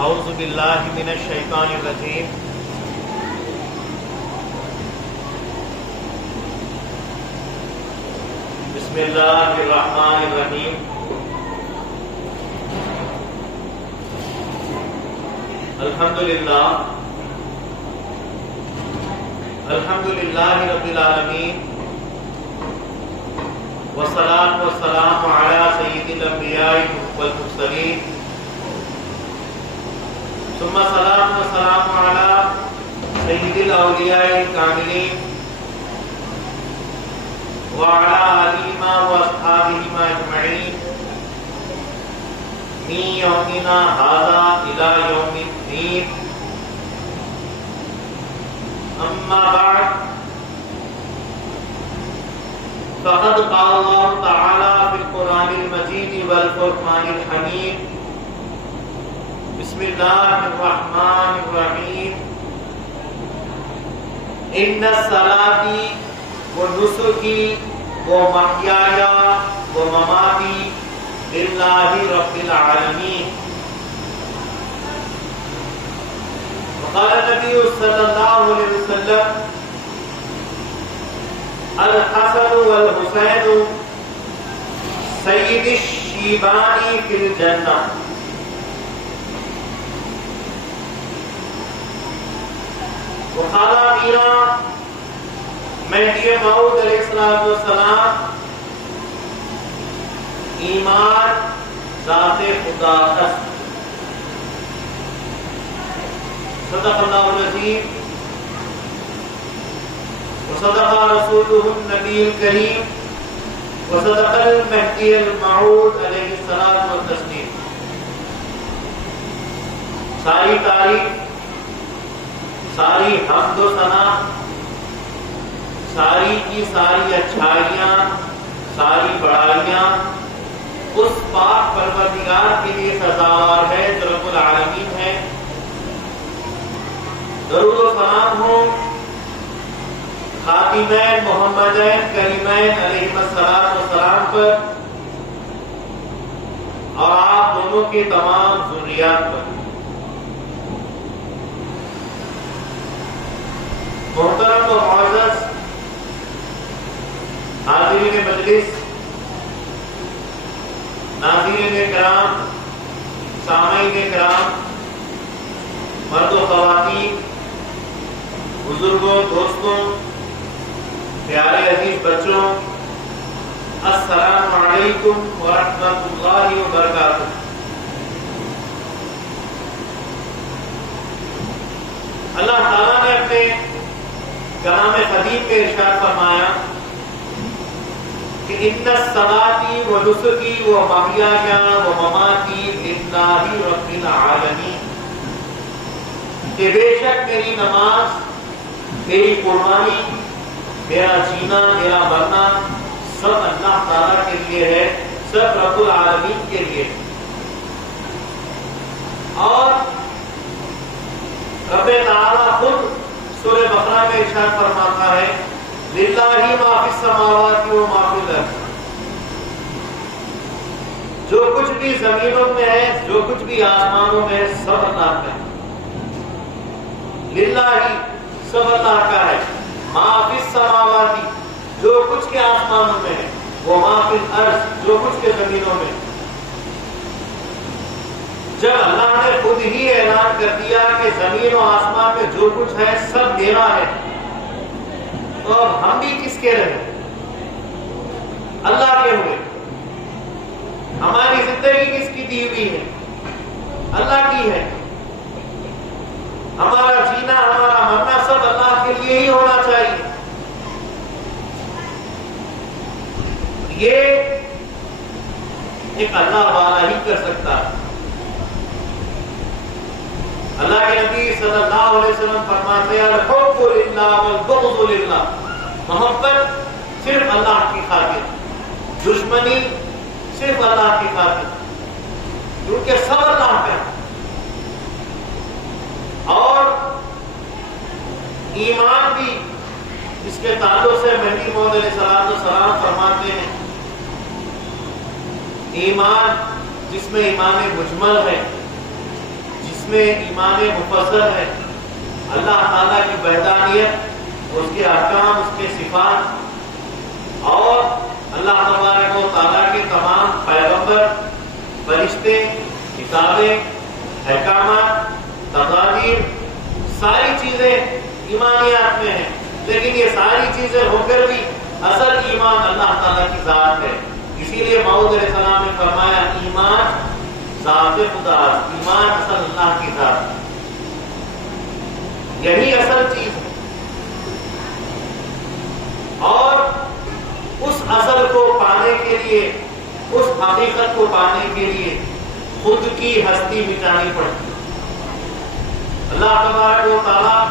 اعوذ باللہ من الشیطان الرجیم بسم اللہ الرحمن الرحیم الحمدللہ رب العالمین والصلاة والسلام علی سید الانبیاء والمرسلین ثم الصلاة والسلام علی سید الاولیاء الکاملین وعلى آلهما وأصحابهما أجمعين من يومنا هذا إلى يوم الدين أما بعد فقد قال الله تعالى في القرآن المجيد والفرقان الحميد بسم الله الرحمن الرحيم إن الصلاة ونسکی ومحیای ومماتی للہ رب العالمین وقال النبی صلی اللہ علیہ وسلم الحسن والحسین سید الشیبان فی الجنہ وقال میرا مہدی موعود علیہ السلام ایمان ذات خدا است صدق اللہ العظیم وصدق رسولہ النبی الکریم وصدق المہدی الموعود علیہ الصلوۃ والتسلیم. ساری تعریف، ساری حمد و ثنا، ساری کی ساری اچھائیاں، ساری بڑائیاں اس پاک پروردگار کے لیے سزاوار ہے جو رب العالمین ہے. درود و سلام ہو خاتمین محمدین کریمین علیہ السلام پر اور آپ دونوں کے تمام ذریات پر. محترم و معزز حاضرین مجلس، ناظرین کرام، سامعین کرام، مرد و خواتین، بزرگوں، دوستوں، پیارے عزیز بچوں، السلام علیکم ورحمۃ اللہ وبرکاتہ. اللہ تعالیٰ نے اپنے کلام قدیم میں ارشاد فرمایا کہ ان الصلاۃ ونسکی ومحیای ومماتی للہ رب العالمین، کہ بے شک میری نماز، میری قربانی، میرا جینا، میرا مرنا سب اللہ تعالیٰ کے لیے ہے، سب رب العالمین کے لیے. اور رب تعالیٰ خود سورہ بقرہ میں ارشاد فرماتا ہے للہ ما فی السماوات و ما فی الارض، جو کچھ بھی زمینوں میں ہے، جو کچھ بھی آسمانوں میں ہے، سب اللہ کا ہے. للہ سب اللہ کا ہے. ما فی السماوات، جو کچھ کے آسمانوں میں ہے، وہ ما فی الارض، جو کچھ کے زمینوں میں. جب اللہ نے خود ہی اعلان کر دیا کہ زمین و آسمان میں جو کچھ ہے سب میرا ہے، تو اب ہم بھی کس کے رہے؟ اللہ کے ہوئے. ہماری زندگی کس کی دی ہوئی ہے؟ اللہ کی ہے. ہمارا جینا، ہمارا مرنا سب اللہ کے لیے ہی ہونا چاہیے. یہ ایک اللہ والا ہی کر سکتا ہے. اللہ کے نبی صلی اللہ علیہ وسلم فرماتے ہیں الحب للہ والبغض للہ، محبت صرف اللہ کی خاطر، دشمنی صرف اللہ کی خاطر، کیونکہ سب اللہ کا ہے. اور ایمان بھی جس کے تعلق سے مہدی موعود علیہ السلام فرماتے ہیں ایمان جس میں ایمان مجمل ہے، جس میں ایمان مفصل ہے، اللہ تعالیٰ کی وحدانیت، اس کے احکام، اس کے صفات، اور اللہ تبارک و تعالیٰ کے تمام پیغمبر، فرشتے، کتابیں، احکامات، تقادیر، ساری چیزیں ایمانیات میں ہیں. لیکن یہ ساری چیزیں ہو کر بھی اصل ایمان اللہ تعالیٰ کی ذات ہے. اسی لیے موعود علیہ السلام نے فرمایا ایمان ذات خدا، ایمان اصل اللہ کی ذات، یہی اصل چیز ہے. اور اس اصل کو پانے کے لیے، اس حقیقت کو پانے کے لیے خود کی ہستی مٹانی پڑتی. اللہ تبارک و تعالیٰ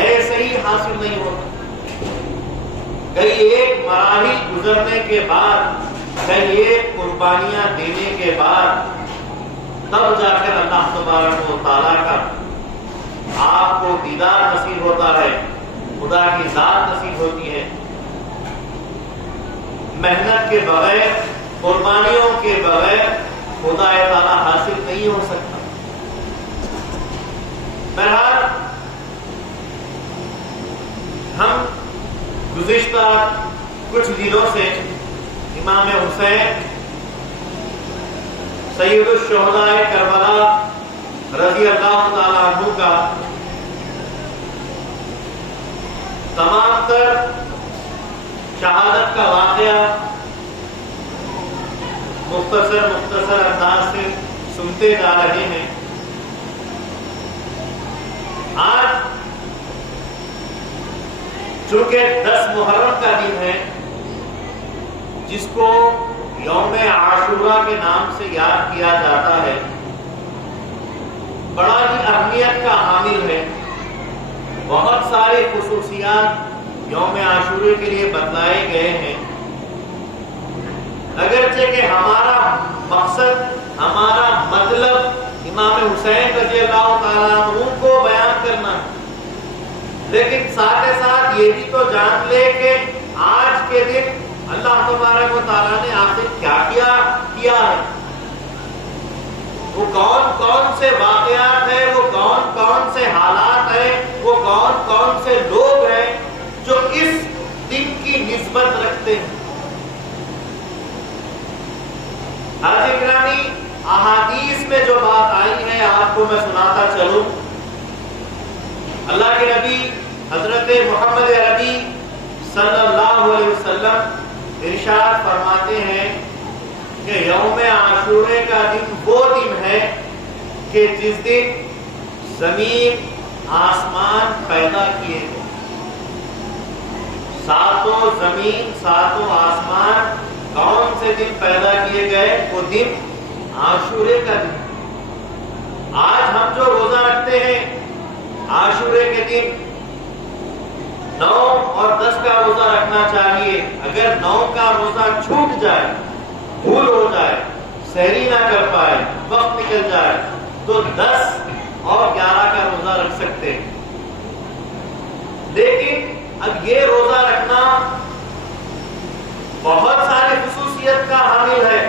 ایسے ہی حاصل نہیں ہوتا. کئی ایک مراحل گزرنے کے بعد، کئی ایک قربانیاں دینے کے بعد، تب جا کر اللہ تبارک و تعالیٰ کا آپ کو دیدار نصیب ہوتا ہے، خدا کی ذات نصیب ہوتی ہے. محنت کے بغیر، قربانیوں کے بغیر خدا تعالیٰ حاصل نہیں ہو سکتا. بہرحال ہم گزشتہ کچھ دنوں سے امام حسین سید الشہداء کربلا رضی اللہ تعالیٰ عنہ کا تمام تر شہادت کا واقعہ مختصر انداز سے سنتے جا رہے ہیں. آج چونکہ 10 محرم کا دن ہے، جس کو یوم عاشورہ کے نام سے یاد کیا جاتا ہے، بڑا ہی اہمیت کا حامل ہے. بہت سارے خصوصیات یوم عاشورے کے لیے بتلائے گئے ہیں. اگرچہ کہ ہمارا مقصد، ہمارا مطلب امام حسین رضی اللہ تعالیٰ عنہ کو بیان کرنا ہے، لیکن ساتھ ساتھ یہ بھی تو جان لے کہ آج کے دن اللہ تبارک و تعالیٰ نے آخر کیا کیا ہے. وہ کون سے واقعات ہیں، وہ کون سے حالات ہیں، وہ کون سے لوگ ہیں جو اس دن کی نسبت رکھتے ہیں. حاضر گرامی، احادیث میں جو بات آئی ہے آپ کو میں سناتا چلوں. اللہ کے نبی حضرت محمد عربی صلی اللہ علیہ وسلم ارشاد فرماتے ہیں کہ یوم عاشورے کا دن وہ دن ہے کہ جس دن زمین آسمان پیدا کیے گئے. ساتوں زمین، ساتوں آسمان کون سے دن پیدا کیے گئے؟ وہ دن عاشورے کا دن. آج ہم جو روزہ رکھتے ہیں عاشورے کے دن 9 اور 10 کا روزہ رکھنا چاہیے. اگر 9 کا روزہ چھوٹ جائے، بھول ہو جائے، سحری نہ کر پائے، وقت نکل جائے، تو 10 اور 11 کا روزہ رکھ سکتے ہیں. لیکن اب یہ روزہ رکھنا بہت ساری خصوصیت کا حامل ہے.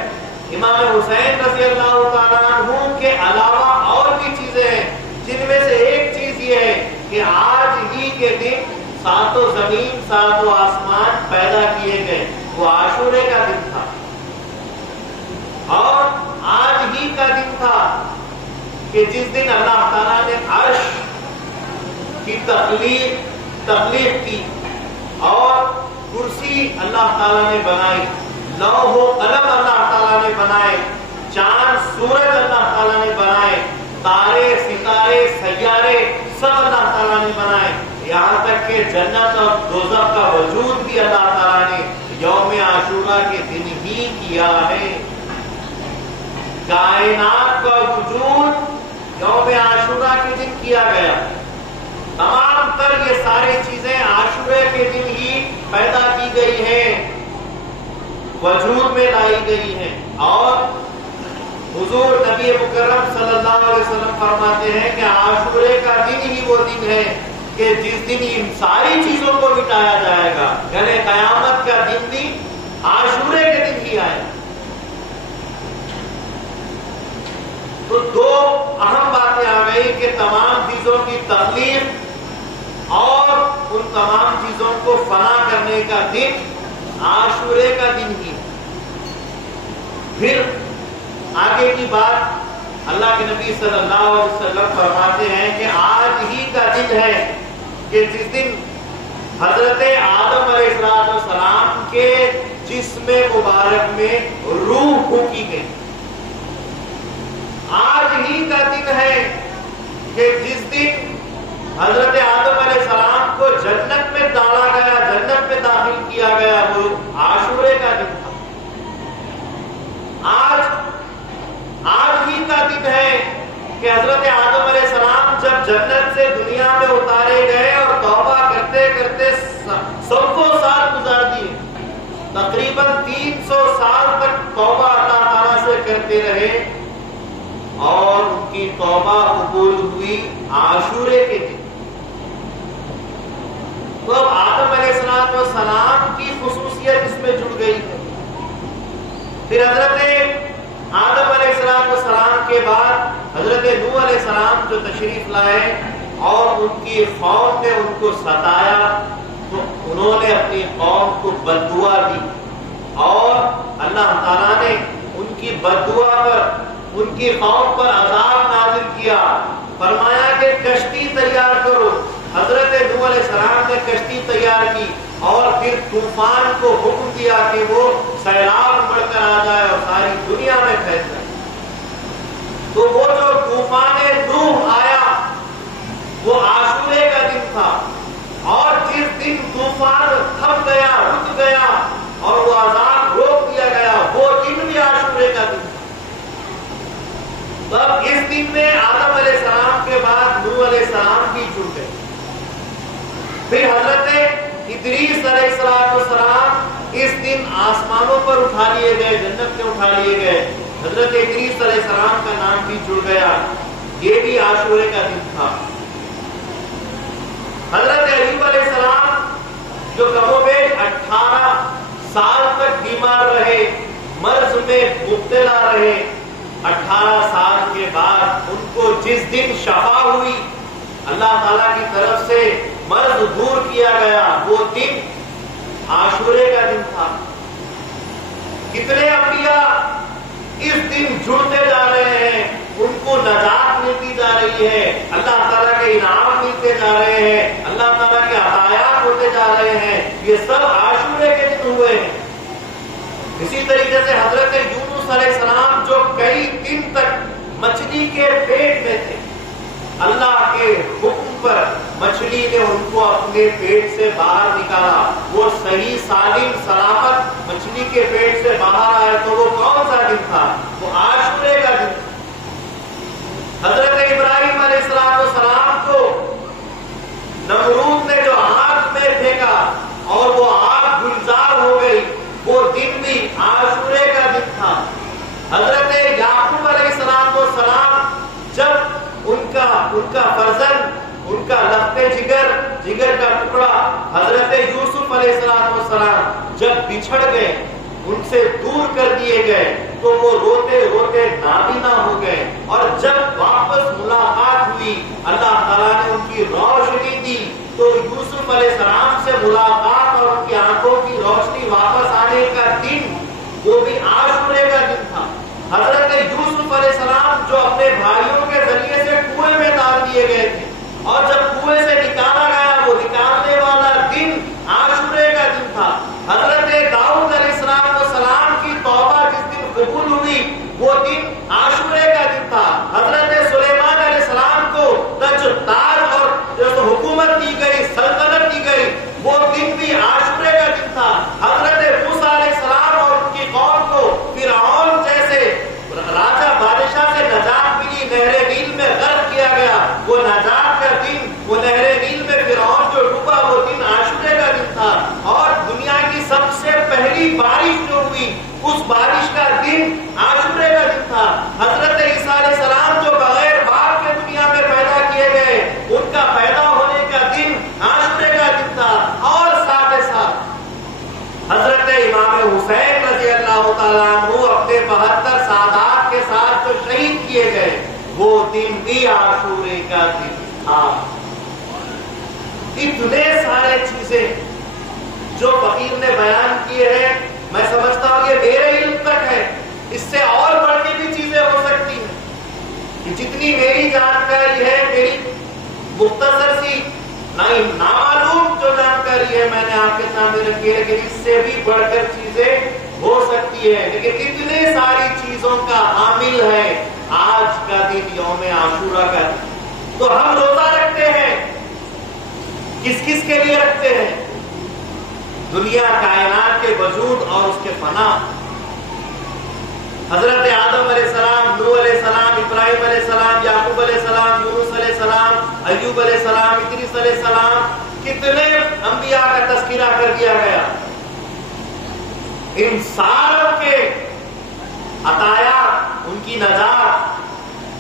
امام حسین رضی اللہ تعالیٰ عنہ کے علاوہ اور بھی چیزیں ہیں، جن میں سے ایک چیز یہ ہے کہ آج ہی کے دن ساتوں زمین، ساتوں آسمان پیدا کیے گئے. وہ عاشورے کا دن تھا، اور آج ہی کا دن تھا کہ جس دن اللہ تعالیٰ نے عرش کی تخلیق کی، اور کرسی اللہ تعالیٰ نے بنائی، لوح و قلم اللہ تعالیٰ نے بنائے، چاند سورج اللہ تعالیٰ نے بنائے، تارے ستارے سیارے سب اللہ تعالیٰ نے بنائے. یہاں تک کہ جنت اور دوزخ کا وجود بھی اللہ تعالیٰ نے یوم عاشورہ کے دن ہی کیا ہے. کائنات کا وجود یوم عاشورہ کے دن کیا گیا. تمام تر یہ ساری چیزیں عاشورے کے دن ہی پیدا کی گئی ہیں، وجود میں لائی گئی ہیں. اور حضور نبی مکرم صلی اللہ علیہ وسلم فرماتے ہیں کہ عاشورے کا دن ہی وہ دن ہے کہ جس دن ان ساری چیزوں کو مٹایا جائے گا. یعنی قیامت کا دن بھی عاشورے کے دن ہی آئے. تو 2 اہم باتیں آ گئی. کہ تمام چیزوں کی تخلیق اور ان تمام چیزوں کو فنا کرنے کا دن عاشورے کا دن ہی. پھر آگے کی بات اللہ کے نبی صلی اللہ علیہ وسلم فرماتے ہیں کہ آج ہی کا دن ہے کہ جس دن حضرت آدم علیہ السلام کے جسم مبارک میں روح پھونکی گئی. آج ہی کا دن ہے کہ جس دن حضرت آدم علیہ السلام کو جنت میں ڈالا گیا, جنت میں داخل کیا گیا, وہ عاشورے کا دن تھا. آج ہی کا دن ہے کہ حضرت آدم علیہ السلام جب جنت سے دنیا میں اتارے گئے اور توبہ کرتے کرتے 100 سال گزار دیے, تقریباً 300 سال تک توبہ اللہ تعالیٰ سے کرتے رہے اور ان کی توبہ قبول ہوئی عاشورے کے دن. تو اب آدم علیہ السلام کی خصوصیت اس میں جڑ گئی ہے. پھر حضرت آدم علیہ السلام کے بعد حضرت نوح علیہ السلام جو تشریف لائے اور ان کی قوم نے ان کو ستایا تو انہوں نے اپنی قوم کو بد دعا دی اور اللہ تعالیٰ نے ان کی بد دعا پر ان کی قوم پر عذاب نازل کیا. فرمایا کہ کشتی تیار کرو. حضرت نوح علیہ السلام نے کشتی تیار کی اور پھر طوفان کو حکم دیا کہ وہ سیلاب بڑھ کر آ جائے اور ساری دنیا میں پھیل جائے. تو وہ جو طوفان نوح آیا وہ عاشورے کا دن تھا اور جس دن طوفان تھم گیا, رک گیا اور وہ عذاب روک دیا گیا, وہ دن بھی عاشورے کا دن تھا. تب اس دن میں آدم علیہ السلام کے بعد نوح علیہ السلام بھی جڑ گئے. پھر حضرت ادریس علیہ السلام اس دن آسمانوں پر اٹھا لیے گئے, جنت میں اٹھا لیے گئے. حضرت ادریس علیہ السلام کا نام بھی جڑ گیا, یہ بھی عاشورے کا دن تھا. حضرت ایوب علیہ السلام جو کم و بیش 18 سال تک بیمار رہے, مرض میں مبتلا رہے, 18 سال کے بعد ان کو جس دن شفا ہوئی, اللہ تعالیٰ کی طرف سے مرض دور کیا گیا, وہ دن عاشورے کا دن تھا. کتنے انبیاء اس دن جڑتے جا رہے ہیں, ان کو نجات ملتی جا رہی ہے, اللہ تعالیٰ کے انعام ملتے جا رہے ہیں, اللہ تعالیٰ کے عطایات ہوتے جا رہے ہیں. یہ سب عاشورے کے دن ہوئے ہیں. اسی طریقے سے حضرت یونس علیہ السلام جو کئی دن تک مچھلی کے پیٹ میں تھے, اللہ کے حکم پر مچھلی نے ان کو اپنے پیٹ سے باہر نکالا. وہ صحیح سالم سلامت مچھلی کے پیٹ سے باہر آئے تو وہ کون سا دن تھا؟ وہ عاشورے کا دن. حضرت ابراہیم علیہ السلام کو نمرود نے جو آگ میں پھینکا اور وہ آگ گلزار ہو گئی, وہ دن بھی عاشورے کا دن تھا. حضرت یعقوب علیہ السلام جب ان کا فرزند, ان کا لخت جگر کا ٹکڑا حضرت یوسف علیہ السلام جب بچھڑ گئے, ان سے دور کر دیے گئے تو وہ روتے روتے نابینا ہو گئے. اور جب واپس ملاقات ہوئی, اللہ تعالیٰ نے ان کی روشنی دی تو یوسف علیہ السلام سے ملاقات اور ان کی آنکھوں کی روشنی واپس آنے کا دن وہ بھی عاشورے کا دن تھا. حضرت یوسف علیہ السلام جو اپنے بھائیوں کے ذریعے سے کنویں میں ڈال دیے گئے تھے اور جب کنویں سے نکالا گیا, وہ نکالنے والا دن عاشورے کا دن تھا. حضرت داؤد علیہ السلام کی توبہ جس دن قبول ہوئی, وہ دن عاشورے کا دن تھا. حضرت سلیمان علیہ السلام کو تاج اور حکومت دی گئی, سلطنت دی گئی, وہ دن بھی عاشورے کا دن تھا. حضرت موسیٰ علیہ السلام اور ان کی قوم کو فرعون جیسے راجہ بادشاہ سے نجات ملی, نہر نیل میں غرق کیا گیا, وہ نجات کا دن, وہ نہر نیل میں فرعون جو ڈوبا, وہ دن عاشورے کا دن تھا. اور دنیا کی سب سے پہلی بارش جو ہوئی, اس بارش کا دن عاشورے کا دن تھا. حضرت عیسیٰ علیہ السلام جو بغیر باپ کے دنیا میں پیدا کیے گئے, ان کا پیدا ہونے کا دن عاشورے کا دن تھا. اور ساتھ ساتھ حضرت امام حسین رضی اللہ تعالیٰ عنہ اپنے 72 سادات کے ساتھ جو شہید کیے گئے, وہ دن بھی عاشورے کا دن تھا۔ اتنے سارے چیزیں جو فقیر نے بیان کیے ہیں، میں سمجھتا ہوں یہ میرے علم تک ہے، اس سے اور بڑھ کے بھی چیزیں ہو سکتی ہیں کہ جتنی میری جانکاری ہے، میری مختصر سی نامعلوم جو جانکاری ہے میں نے آپ کے سامنے رکھی ہے، لیکن اس سے بھی بڑھ کر چیزیں ہو سکتی ہے۔ لیکن اتنے ساری چیزوں کا حامل ہے آج کا دن، یوم عاشورہ کا دن۔ تو ہم روزہ رکھتے ہیں، کس کس کے لیے رکھتے ہیں؟ دنیا کائنات کے وجود اور اس کے فنا، حضرت آدم علیہ السلام، نوح علیہ السلام، ابراہیم علیہ السلام، یعقوب علیہ السلام، یونس علیہ السلام، ایوب علیہ السلام، ادریس علیہ السلام، کتنے انبیاء کا تذکرہ کر دیا گیا۔ ان ساروں کے عطایات، ان کی نجات،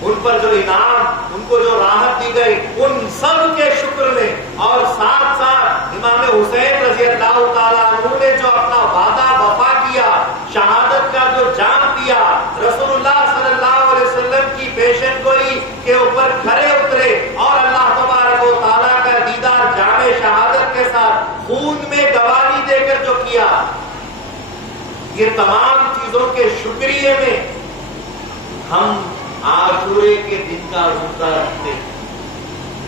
ان پر جو انعام، ان کو جو راحت دی گئی، ان سب کے شکر میں، اور ساتھ ساتھ امام حسین رضی اللہ تعالیٰ عنہ نے جو اپنا وعدہ وفا کیا، شہادت کا جو جام دیا، رسول اللہ صلی اللہ علیہ وسلم کی پیشن گوئی کے اوپر کھڑے اترے اور اللہ تبارک و تعالیٰ کا دیدار جام شہادت کے ساتھ خون میں گواہی دے کر جو کیا، یہ تمام چیزوں کے شکریہ میں ہم عاشورے کے دن کا روزہ رکھتے ہیں۔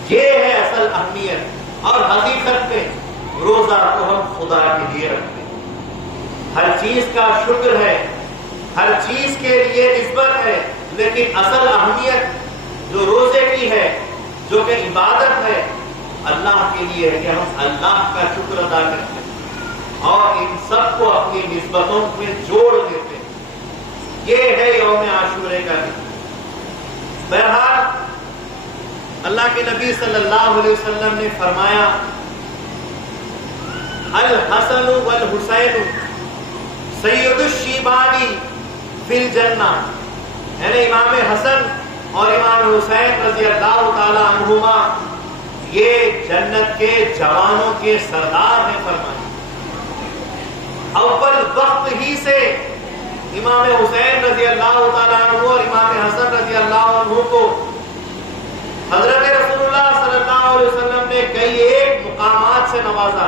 یہ ہے اصل اہمیت، اور حقیقت میں روزہ تو ہم خدا کے لیے رکھتے ہیں۔ ہر چیز کا شکر ہے، ہر چیز کے لیے نسبت ہے، لیکن اصل اہمیت جو روزے کی ہے، جو کہ عبادت ہے، اللہ کے لیے ہے کہ ہم اللہ کا شکر ادا کرتے ہیں اور ان سب کو اپنی نسبتوں میں جوڑ دیتے ہیں۔ یہ ہے یوم عاشورے کا دن۔ بہرحال اللہ کے نبی صلی اللہ علیہ وسلم نے فرمایا، الحسن والحسین سید الشیبانی فی الجنہ، یعنی امام حسن اور امام حسین رضی اللہ تعالی عنہما یہ جنت کے جوانوں کے سردار ہیں۔ فرمایا اول وقت ہی سے امام حسین رضی اللہ تعالیٰ عنہ اور امام حسن رضی اللہ عنہ کو حضرت رسول اللہ صلی اللہ علیہ وسلم نے کئی ایک مقامات سے نوازا،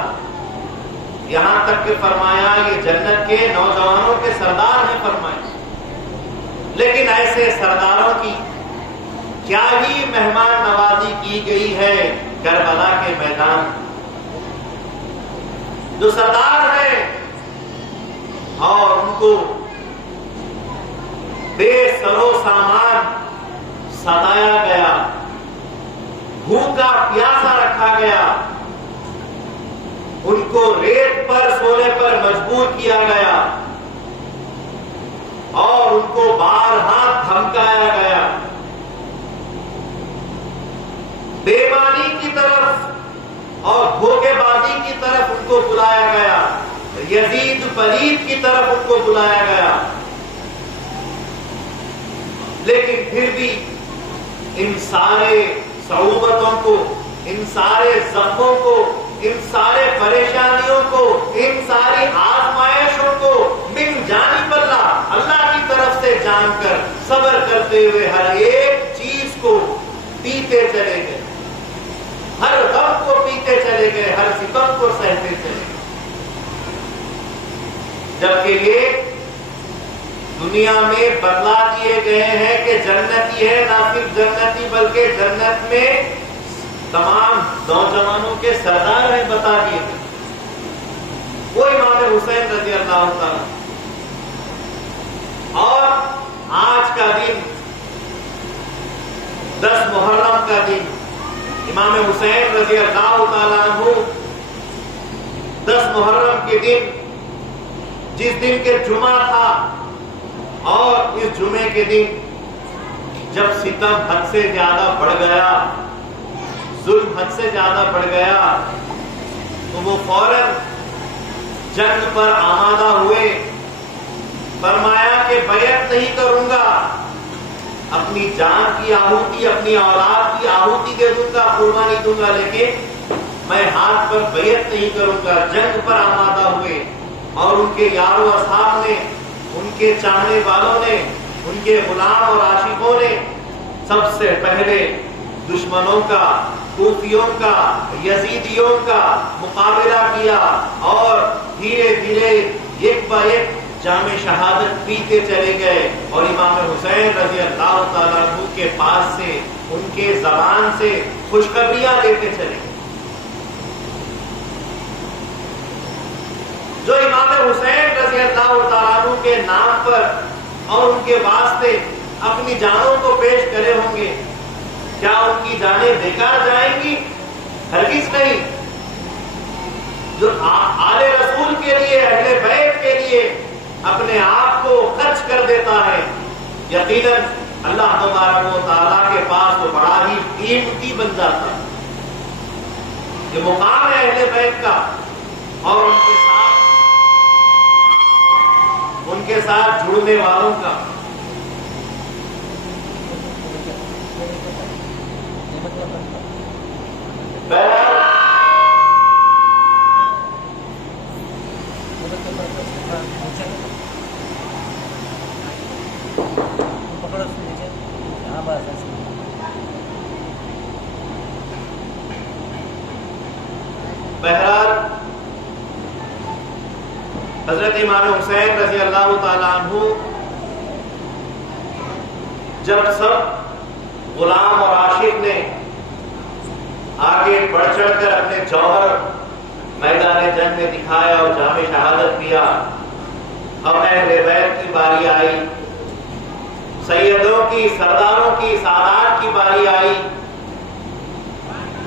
یہاں تک کہ فرمایا یہ جنت کے نوجوانوں کے سردار ہیں۔ فرمایا لیکن ایسے سرداروں کی کیا ہی مہمان نوازی کی گئی ہے کربلا کے میدان، جو سردار ہیں اور ان کو بے سرو سامان ستایا گیا، بھوکا پیاسا رکھا گیا، ان کو ریت پر سونے پر مجبور کیا گیا اور ان کو بارہا دھمکایا گیا، بے ایمانی کی طرف اور دھوکے بازی کی طرف ان کو بلایا گیا، یزید پلید کی طرف ان کو بلایا گیا۔ لیکن پھر بھی ان سارے صعوبتوں کو، ان سارے زخموں کو، ان سارے پریشانیوں کو، ان ساری آزمائشوں کو من جانب اللہ کی طرف سے جان کر صبر کرتے ہوئے ہر ایک چیز کو پیتے چلے گئے، ہر غم کو پیتے چلے گئے، ہر ستم کو سہتے چلے گئے، جبکہ یہ دنیا میں بدلا دیے گئے ہیں کہ جنتی ہے، نہ صرف جنتی بلکہ جنت میں تمام نوجوانوں کے سردار ہیں، بتا دیے گئے۔ وہ امام حسین رضی اللہ تعالیٰ، اور آج کا دن 10 محرم کا دن، امام حسین رضی اللہ تعالیٰ عنہ 10 محرم کے دن، جس دن کے جمعہ تھا، اور اس جمعے کے دن جب ستم حد سے زیادہ بڑھ گیا، ظلم حد سے زیادہ بڑھ گیا، تو وہ فوراً جنگ پر آمادہ ہوئے، فرمایا کہ بیعت نہیں کروں گا، اپنی جان کی آہوتی، اپنی اولاد کی آہوتی دے دوں گا، قربانی دوں گا، لیکن میں ہاتھ پر بیعت نہیں کروں گا۔ جنگ پر آمادہ ہوئے اور ان کے یار و اصحاب نے، ان کے چاہنے والوں نے، ان کے غلام اور عاشقوں نے سب سے پہلے دشمنوں کا، کوفیوں کا، یزیدیوں کا مقابلہ کیا اور دھیرے دھیرے ایک با ایک جام شہادت پیتے چلے گئے اور امام حسین رضی اللہ تعالیٰ عنہ کے پاس سے ان کے زبان سے خوشخبریاں لیتے چلے گئے. جو امام حسین رضی اللہ تعالیٰ عنہ کے نام پر اور ان کے واسطے اپنی جانوں کو پیش کرے ہوں گے، کیا ان کی جانیں بیکار جائیں گی؟ ہرگز نہیں. جو آل رسول کے لیے، اہل بیت کے لیے اپنے آپ کو خرچ کر دیتا ہے، یقیناً اللہ تبارک و تعالیٰ کے پاس وہ بڑا ہی قیمتی بن جاتا ہے. یہ مقام ہے اہل بیت کا اور ان کے ساتھ جڑنے والوں کا. بہرحال حضرت امام حسین رضی اللہ تعالیٰ عنہ جب سب غلام اور عاشق نے آگے بڑھ چڑھ کر اپنے جوہر میدان جنگ میں دکھایا اور جام شہادت پیا، اب اہل بیت کی باری آئی، سیدوں کی، سرداروں کی، سادات کی باری آئی.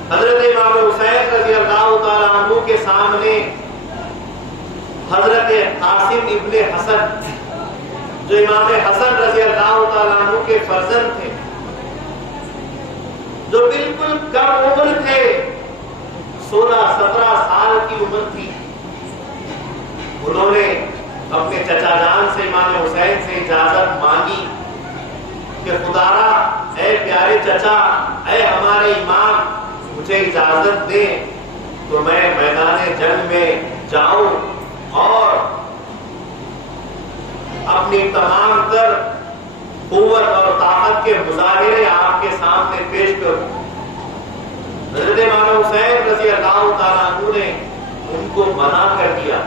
حضرت امام حسین رضی اللہ تعالیٰ عنہ کے سامنے حضرت قاسم ابن حسن، جو امام حسن رضی اللہ تعالیٰ عنہ کے فرزند تھے، جو بالکل کم عمر تھے، 16-17 سال کی عمر تھی، انہوں نے اپنے چچا جان سے، امام حسین سے اجازت مانگی کہ خدارا، اے پیارے چچا، اے ہمارے امام، مجھے اجازت دیں تو میں میدان جنگ میں جاؤں اور اپنی تمام تر قوت اور طاقت کے مظاہرے آپ کے سامنے پیش کروں. حضرت امام حسین رضی اللہ تعالیٰ عنہ نے ان کو منع کر دیا،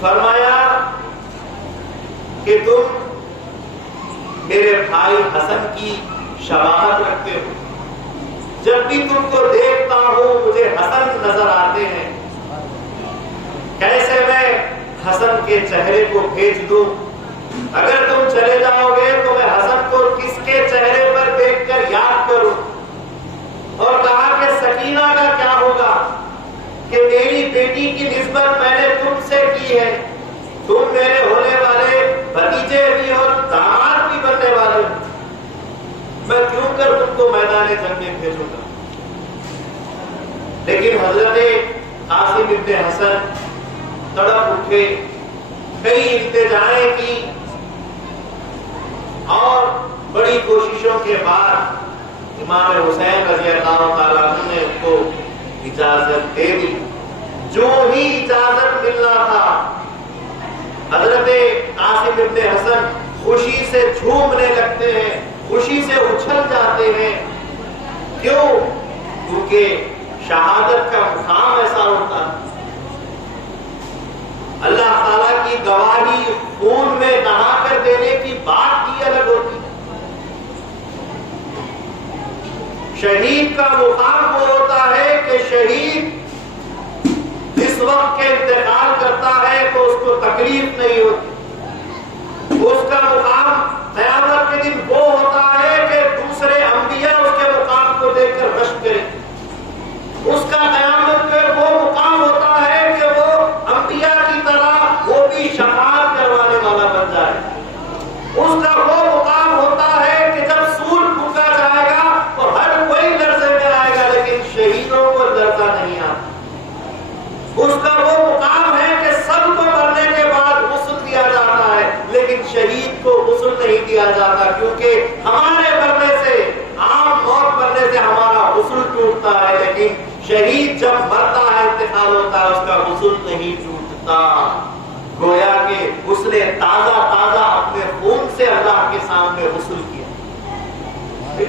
فرمایا کہ تم میرے بھائی حسن کی شباہت رکھتے ہو، جب بھی تم کو دیکھتا ہوں مجھے حسن نظر آتے ہیں، کیسے میں حسن کے چہرے کو بھیج دوں؟ اگر تم چلے جاؤ گے تو میں حسن کو کس کے چہرے پر دیکھ کر یاد کروں؟ اور کہا کہ سکینہ کا کیا ہوگا کہ میری بیٹی کی نسبت میں نے تم سے کی ہے، تم میرے ہونے والے بھتیجے بھی اور داماد بھی بننے والے، میں کیوں کر تم کو میدان جنگ میں بھیجوں گا؟ لیکن حضرت قاسم ابن حسن تڑپ اٹھے، کئی التجائیں کی اور بڑی کوششوں کے بعد امام حسین رضی اللہ تعالیٰ عنہ نے ان کو اجازت دے دی. جو ہی اجازت ملنا تھا، حضرت قاسم ابن حسن خوشی سے جھومنے لگتے ہیں، خوشی سے اچھل جاتے ہیں. کیوں؟ کیونکہ شہادت کا مقام ایسا ہوتا ہے. اللہ تعالیٰ کی گواہی خون میں نہا کر دینے کی بات ہی الگ ہوتی ہے. شہید کا مقام وہ ہوتا ہے کہ شہید جس وقت کے انتقال کرتا ہے تو اس کو تکلیف نہیں ہوتی. اس کا مقام قیامت کے دن وہ ہوتا ہے کہ دوسرے انبیاء اس کے مقام کو دیکھ کر رشک کریں. اس کا قیامت میں وہ مقام ہوتا ہے کہ وہ انبیاء کی طرح وہ بھی شفاعت کروانے والا بن جائے. اس کا وہ مقام ہوتا ہے کہ جب سور پھونکا جائے گا تو ہر کوئی لرزے میں آئے گا، لیکن شہیدوں کو لرزہ نہیں آتا. اس کا وہ مقام ہے کہ سب کو مرنے کے بعد غسل دیا جاتا ہے، لیکن شہید کو غسل نہیں دیا جاتا، کیونکہ ہمارے مرنے سے، عام موت مرنے سے ہمارا غسل ٹوٹتا ہے، لیکن شہید جب مرتا ہے، انتقال ہوتا ہے، اس کا غسل نہیں ٹوٹتا. گویا کہ اس نے تازہ تازہ اپنے خون سے اللہ کے سامنے غسل کیا.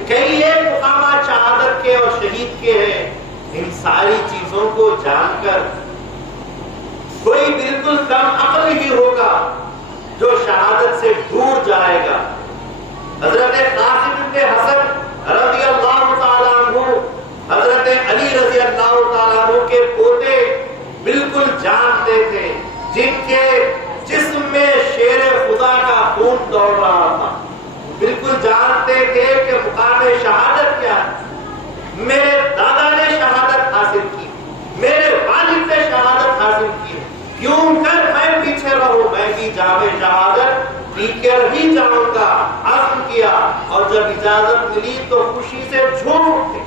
کئی ایک مقامات شہادت کے اور شہید کے ہیں. ان ساری چیزوں کو جان کر کوئی بالکل کم عقل ہی ہوگا جو شہادت سے دور جائے گا. حضرت قاسم ابن حسن رضی اللہ تعالیٰ عنہ، حضرت علی رضی اللہ تعالیٰ عنہ کے پوتے بالکل جانتے تھے، جن کے جسم میں شیر خدا کا خون دوڑ رہا تھا. بالکل جانتے تھے کہ مقام شہادت کیا ہے. میرے دادا نے شہادت حاصل کی، میرے والد نے شہادت حاصل کی، کیوں کر میں پیچھے رہوں؟ میں بھی جام شہادت پی کر ہی جاؤں گا. عزم کیا اور جب اجازت ملی تو خوشی سے جھوم اٹھے.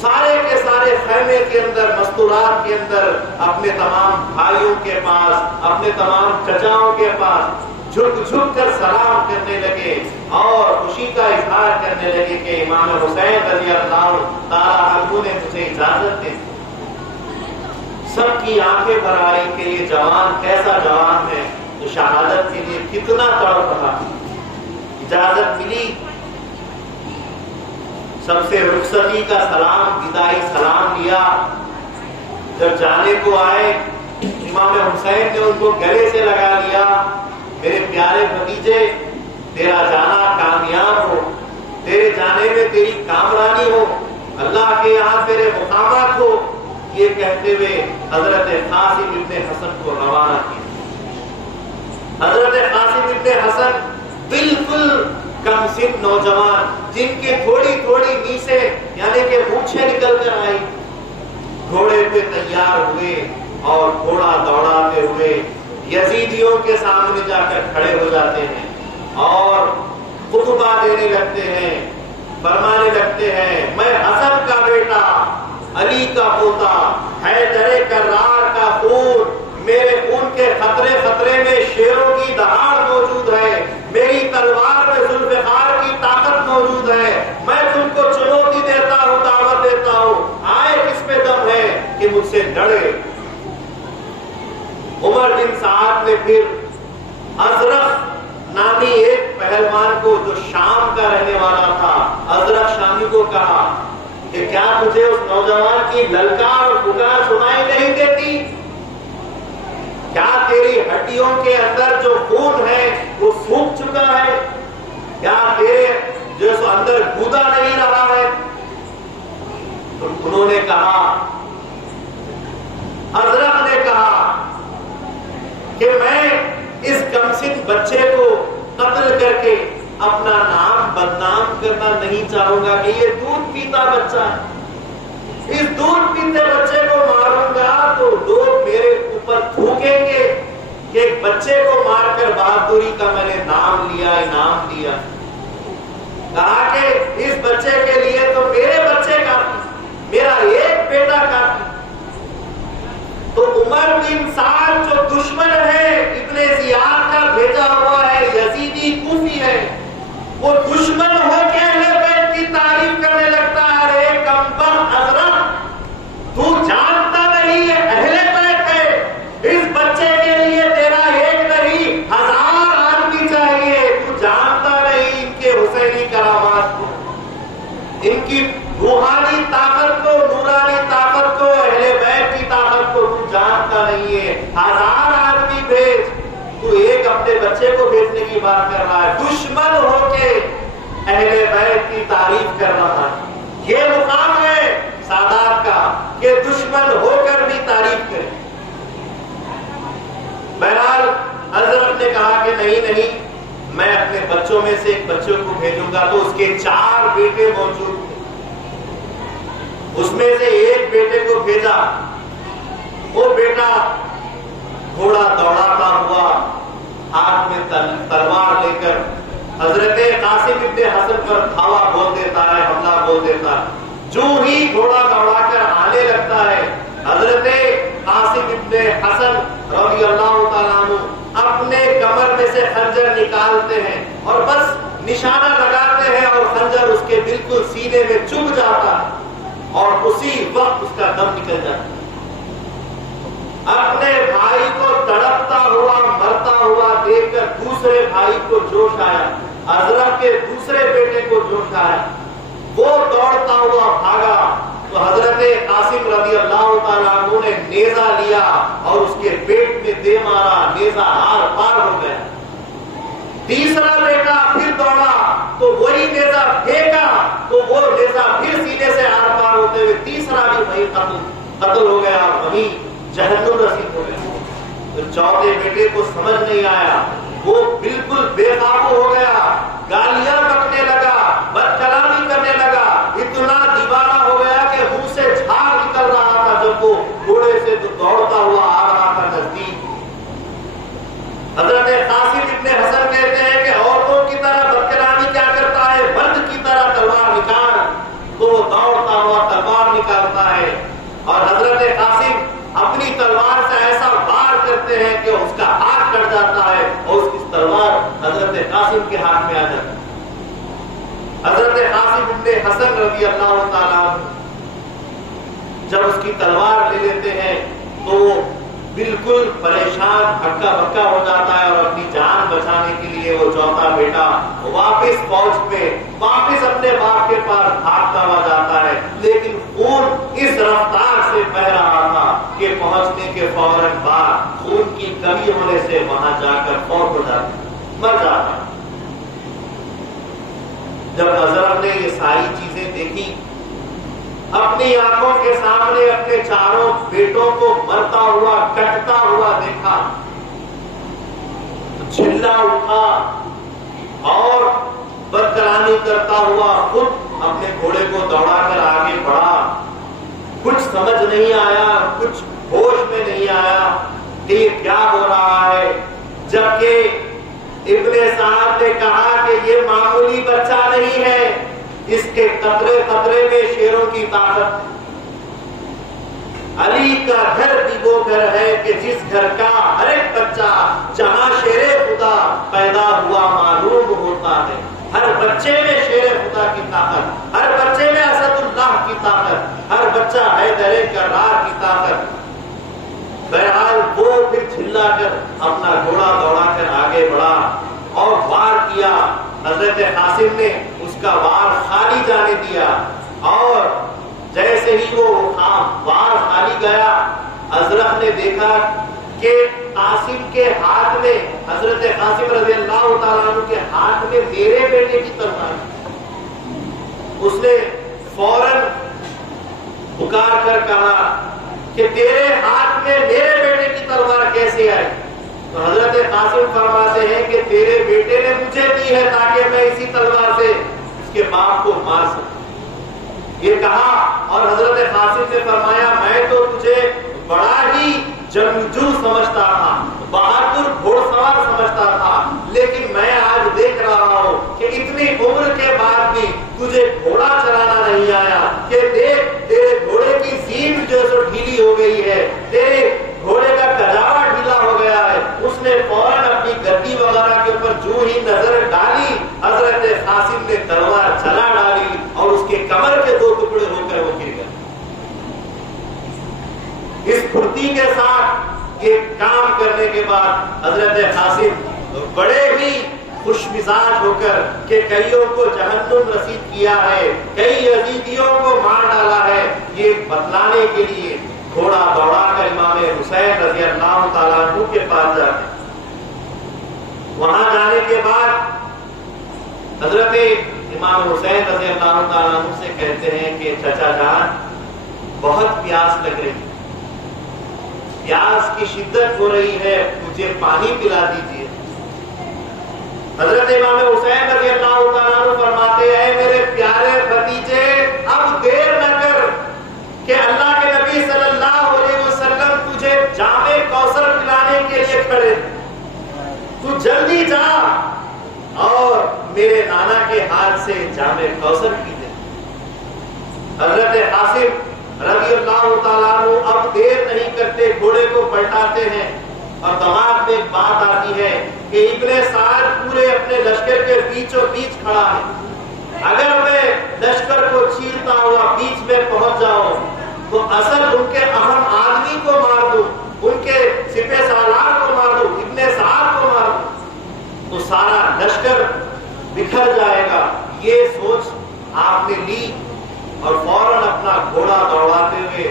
سارے کے سارے خیمے کے اندر، مستورات کے اندر اپنے تمام بھائیوں کے پاس، اپنے تمام چچاؤں کے پاس جھک جھک کر سلام کرنے لگے اور خوشی کا اظہار کرنے لگے کہ امام حسین رضی اللہ تعالیٰ عنہ نے مجھے اجازت دی. سب کی آنکھیں بھر آئی کہ یہ جوان کیسا جوان ہے، تو شہادت کے لیے کتنا تڑپ رہا. اجازت ملی، سب سے رخصتی کا سلام، بدائی سلام لیا. جب جانے کو آئے امام حسین نے ان کو گلے سے لگا لیا. میرے پیارے بھتیجے، تیرا جانا کامیاب ہو، تیرے جانے میں تیری کامرانی ہو، اللہ کے یہاں تیرے مقامات ہو. یہ کہتے ہوئے حضرت قاسم ابن حسن کو روانہ کیا. حضرت قاسم ابن حسن بالکل کم سن نوجوان، جن کی تھوڑی تھوڑی میسیں یعنی کہ مونچھیں نکل کر آئی، گھوڑے پہ تیار ہوئے اور گھوڑا دوڑاتے ہوئے یزیدیوں کے سامنے جا کر کھڑے ہو جاتے ہیں اور خطبہ دینے لگتے ہیں. فرمانے لگتے ہیں، میں حسن کا بیٹا، علی کا پوتا، حیدر کرار کا خون، میرے خون کے خطرے خطرے میں شیروں کی دہاڑ موجود ہے، میری تلوار میں ذوالفقار کی طاقت موجود ہے. میں تم کو چنوتی دیتا ہوں، دعوت دیتا ہوں، آئے کس میں دم ہے کہ مجھ سے لڑے. عمر بن سعد نے پھر ازرق نامی ایک پہلوان کو جو شام کا رہنے والا تھا، ازرق شامی کو کہا کہ کیا تجھے اس نوجوان کی للکار اور پکار سنائی نہیں دیتی؟ کیا تیری ہڈیوں کے اندر جو خون ہے وہ سوکھ چکا ہے؟ کیا تیرے جو اندر گودا نہیں رہا ہے؟ تو انہوں نے کہا، ازرق نے کہا کہ میں اس کمسن بچے کو قتل کر کے اپنا نام بدنام کرنا نہیں چاہوں گا کہ یہ دودھ پیتا بچہ ہے. اس دودھ پیتے بچے کو ماروں گا تو لوگ میرے اوپر تھوکیں گے کہ ایک بچے کو مار کر بہادری کا میں نے نام لیا، انعام دیا. کہا کہ اس بچے کے لیے تو میرے بچے کافی، میرا ایک بیٹا کافی. تو عمر بن سعد جو دشمن ہے، ابن زیاد کا بھیجا ہوا ہے، یزیدی کوفی ہے، وہ دشمن ہو کے اہل بیت کی تعریف کرنے لگتا ہے. ارے کمبخت ازرق، تو جانتا نہیں ہے اہل بیت ہے، اس بچے کے لیے تیرا ایک نہیں 1000 آدمی چاہیے. تو جانتا نہیں ان کے حسینی کرامات کو، ان کی روحانی طاقت کو، نورانی طاقت کو، اہل بیت کی طاقت کو تو جانتا نہیں ہے. 1000 آدمی بھیج، تو ایک اپنے بچے کو بھیجنے کی بات کر رہا ہے. دشمن ہو کے اہل بیت کی تعریف کر رہا ہے. یہ مقام ہے سادات کا کہ دشمن ہو کر بھی تعریف کرے. بہرحال حضرت نے کہا کہ نہیں، میں اپنے بچوں میں سے ایک بچے کو بھیجوں گا. تو اس کے 4 بیٹے موجود تھے، اس میں سے ایک بیٹے کو بھیجا. وہ بیٹا گھوڑا دوڑاتا ہوا ہاتھ میں تلوار لے کر حضرت قاسم ابن حسن پر دھاوا بول دیتا ہے، حملہ بول دیتا ہے. جو ہی گھوڑا دوڑا کر آنے لگتا ہے، حضرت قاسم ابن حسن رضی اللہ تعالیٰ عنہ اپنے کمر میں سے خنجر نکالتے ہیں اور بس نشانہ لگاتے ہیں اور خنجر اس کے بالکل سینے میں چبھ جاتا ہے اور اسی وقت اس کا دم نکل جاتا ہے. اپنے بھائی کو تڑپتا ہوا مرتا ہوا دیکھ کر دوسرے بھائی کو جوش آیا. ازرق کے دوسرے بیٹے نیزہ لیا اور اس کے پیٹ میں دے مارا، نیزہ آر پار ہو گیا۔ تیسرا بیٹا پھر دوڑا تو وہی نیزہ پھینکا تو وہ نیزہ پھر سینے سے آر پار ہوتے ہوئے تیسرا بھی وہی قتل ہو گیا اور وہی جہنم رسید ہو گیا۔ تو چوتھے بیٹے کو سمجھ نہیں آیا، وہ بالکل بے قابو ہو گیا، گالیاں بکنے لگا، بد کلامی کرنے لگا، اتنا دیوانہ ہو گیا کہ منہ سے جھاگ نکل رہا تھا جب وہ گھوڑے سے دوڑتا ہوا آ رہا تھا نزدیک۔ حضرت قاسم ابن حسن کہتے ہیں کہ عورتوں کی طرح بد کلامی کیا کرتا ہے، مرد کی طرح تلوار نکال، تو وہ دوڑتا ہوا تلوار نکالتا ہے اور حضرت قاسم اپنی تلوار سے ایسا وار کرتے ہیں کہ اس کا ہاتھ کٹ جاتا ہے اور اس کی تلوار حضرت قاسم کے ہاتھ میں آ جاتی ہے۔ حضرت قاسم ابن حسن رضی اللہ تعالیٰ جب اس کی تلوار لے لیتے ہیں تو وہ بالکل پریشان ہکا بکا ہو جاتا ہے اور اپنی جان بچانے کے لیے وہ چوتھا بیٹا واپس فوج پہ واپس اپنے باپ کے پاس بھاگتا ہوا جاتا ہے، لیکن خون اس رفتار سے بہ رہا تھا کہ پہنچنے کے فوراً بعد خون کی کمی ہونے سے وہاں جا کر فوت ہو جاتا، مر جاتا۔ جب حضرت نے یہ ساری چیزیں دیکھی، اپنی آنکھوں کے سامنے اپنے چاروں بیٹوں کو مرتا ہوا کٹتا ہوا دیکھا، چلا اٹھا اور بد کلامی کرتا ہوا خود اپنے گھوڑے کو دوڑا کر آگے بڑھا۔ کچھ سمجھ نہیں آیا، کچھ ہوش میں نہیں آیا کہ یہ کیا ہو رہا ہے، جبکہ ابن سعد نے کہا کہ یہ معمولی بچہ نہیں ہے، اس کے قطرے قطرے میں شیروں کی طاقت۔ علی کا گھر بھی وہ گھر ہے کہ جس گھر کا ہر ایک بچہ جہاں شیر خدا پیدا ہوا معلوم ہوتا ہے۔ ہر بچے میں شیر خدا کی طاقت، ہر بچے میں اسد اللہ کی طاقت، ہر بچہ حیدر کرار کی طاقت۔ بہرحال وہ پھر چلا کر اپنا گھوڑا دوڑا کر آگے بڑھا اور وار کیا۔ حضرت قاسم نے اس کا وار خالی جانے دیا اور جیسے ہی وہ وار خالی گیا، ازرق نے دیکھا کہ قاسم کے ہاتھ میں، حضرت قاسم رضی اللہ تعالیٰ عنہ کے ہاتھ میں میرے بیٹے کی تلوار۔ اس نے فوراً پکار کر کہا کہ تیرے ہاتھ میں میرے بیٹے کی تلوار کیسے آئی؟ تو حضرت قاسم فرماتے ہیں کہ تیرے بیٹے نے مجھے دی ہے تاکہ میں اسی تلوار سے اس کے باپ کو مار سکوں، یہ کہا۔ اور حضرت قاسم نے فرمایا میں تو تجھے بڑا ہی جنگجو سمجھتا تھا، بہادر گھوڑ سوار سمجھتا تھا، لیکن میں آج دیکھ رہا ہوں کہ اتنی عمر کے بعد بھی تجھے گھوڑا چلانا نہیں آیا، کہ دیکھ تیرے گھوڑے کی زین جو سو ڈھیلی ہو گئی ہے، تیرے گھوڑے کا کجاوا ڈھیلا ہو گیا ہے۔ اس نے فوراً اپنی گدی وغیرہ کے اوپر جو ہی نظر ڈالی، حضرت قاسم نے تلوار چلا ڈالی اور اس کے کمر کے دو ٹکڑے ہو کر وہ گر گئے۔ اس پھرتی کے ساتھ یہ کام کرنے کے بعد حضرت قاسم بڑے ہی خوش مزاج ہو کر کہ کئیوں کو جہنم رسید کیا ہے، کئی یزیدیوں کو مار ڈالا ہے، یہ بتلانے کے لیے گھوڑا دوڑا کر امام حسین رضی اللہ تعالیٰ عنہ کے پاس جاتے۔ وہاں جانے کے بعد حضرت امام حسین رضی اللہ تعالیٰ عنہ سے کہتے ہیں کہ چچا جان بہت پیاس لگ رہی، پیاس کی شدت ہو رہی ہے، مجھے پانی پلا دیجیے۔ حضرت امام حسین رضی اللہ تعالیٰ عنہ فرماتے ہیں میرے پیارے بھتیجے اب دیر نہ کر کہ اللہ کے نبی صلی اللہ علیہ وسلم تجھے جام کوثر پلانے کے لیے کھڑے، تو جلدی جا اور میرے نانا کے ہاتھ سے جام کوثر پی دے۔ حضرت قاسم رضی اللہ تعالیٰ عنہ اب دیر نہیں کرتے، گھوڑے کو پلٹاتے ہیں اور دماغ میں ایک بات آتی ہے کہ ابن سعد پورے اپنے لشکر کے بیچوں بیچ کھڑا ہے، اگر میں لشکر کو چیرتا ہوا بیچ میں پہنچ جاؤں تو اصل ان کے اہم آدمی کو مار دوں، ان کے سپہ سالار کو مار دوں، ابن سعد کو مار دوں تو سارا لشکر بکھر جائے گا۔ یہ سوچ آپ نے لی اور فوراً اپنا گھوڑا دوڑاتے ہوئے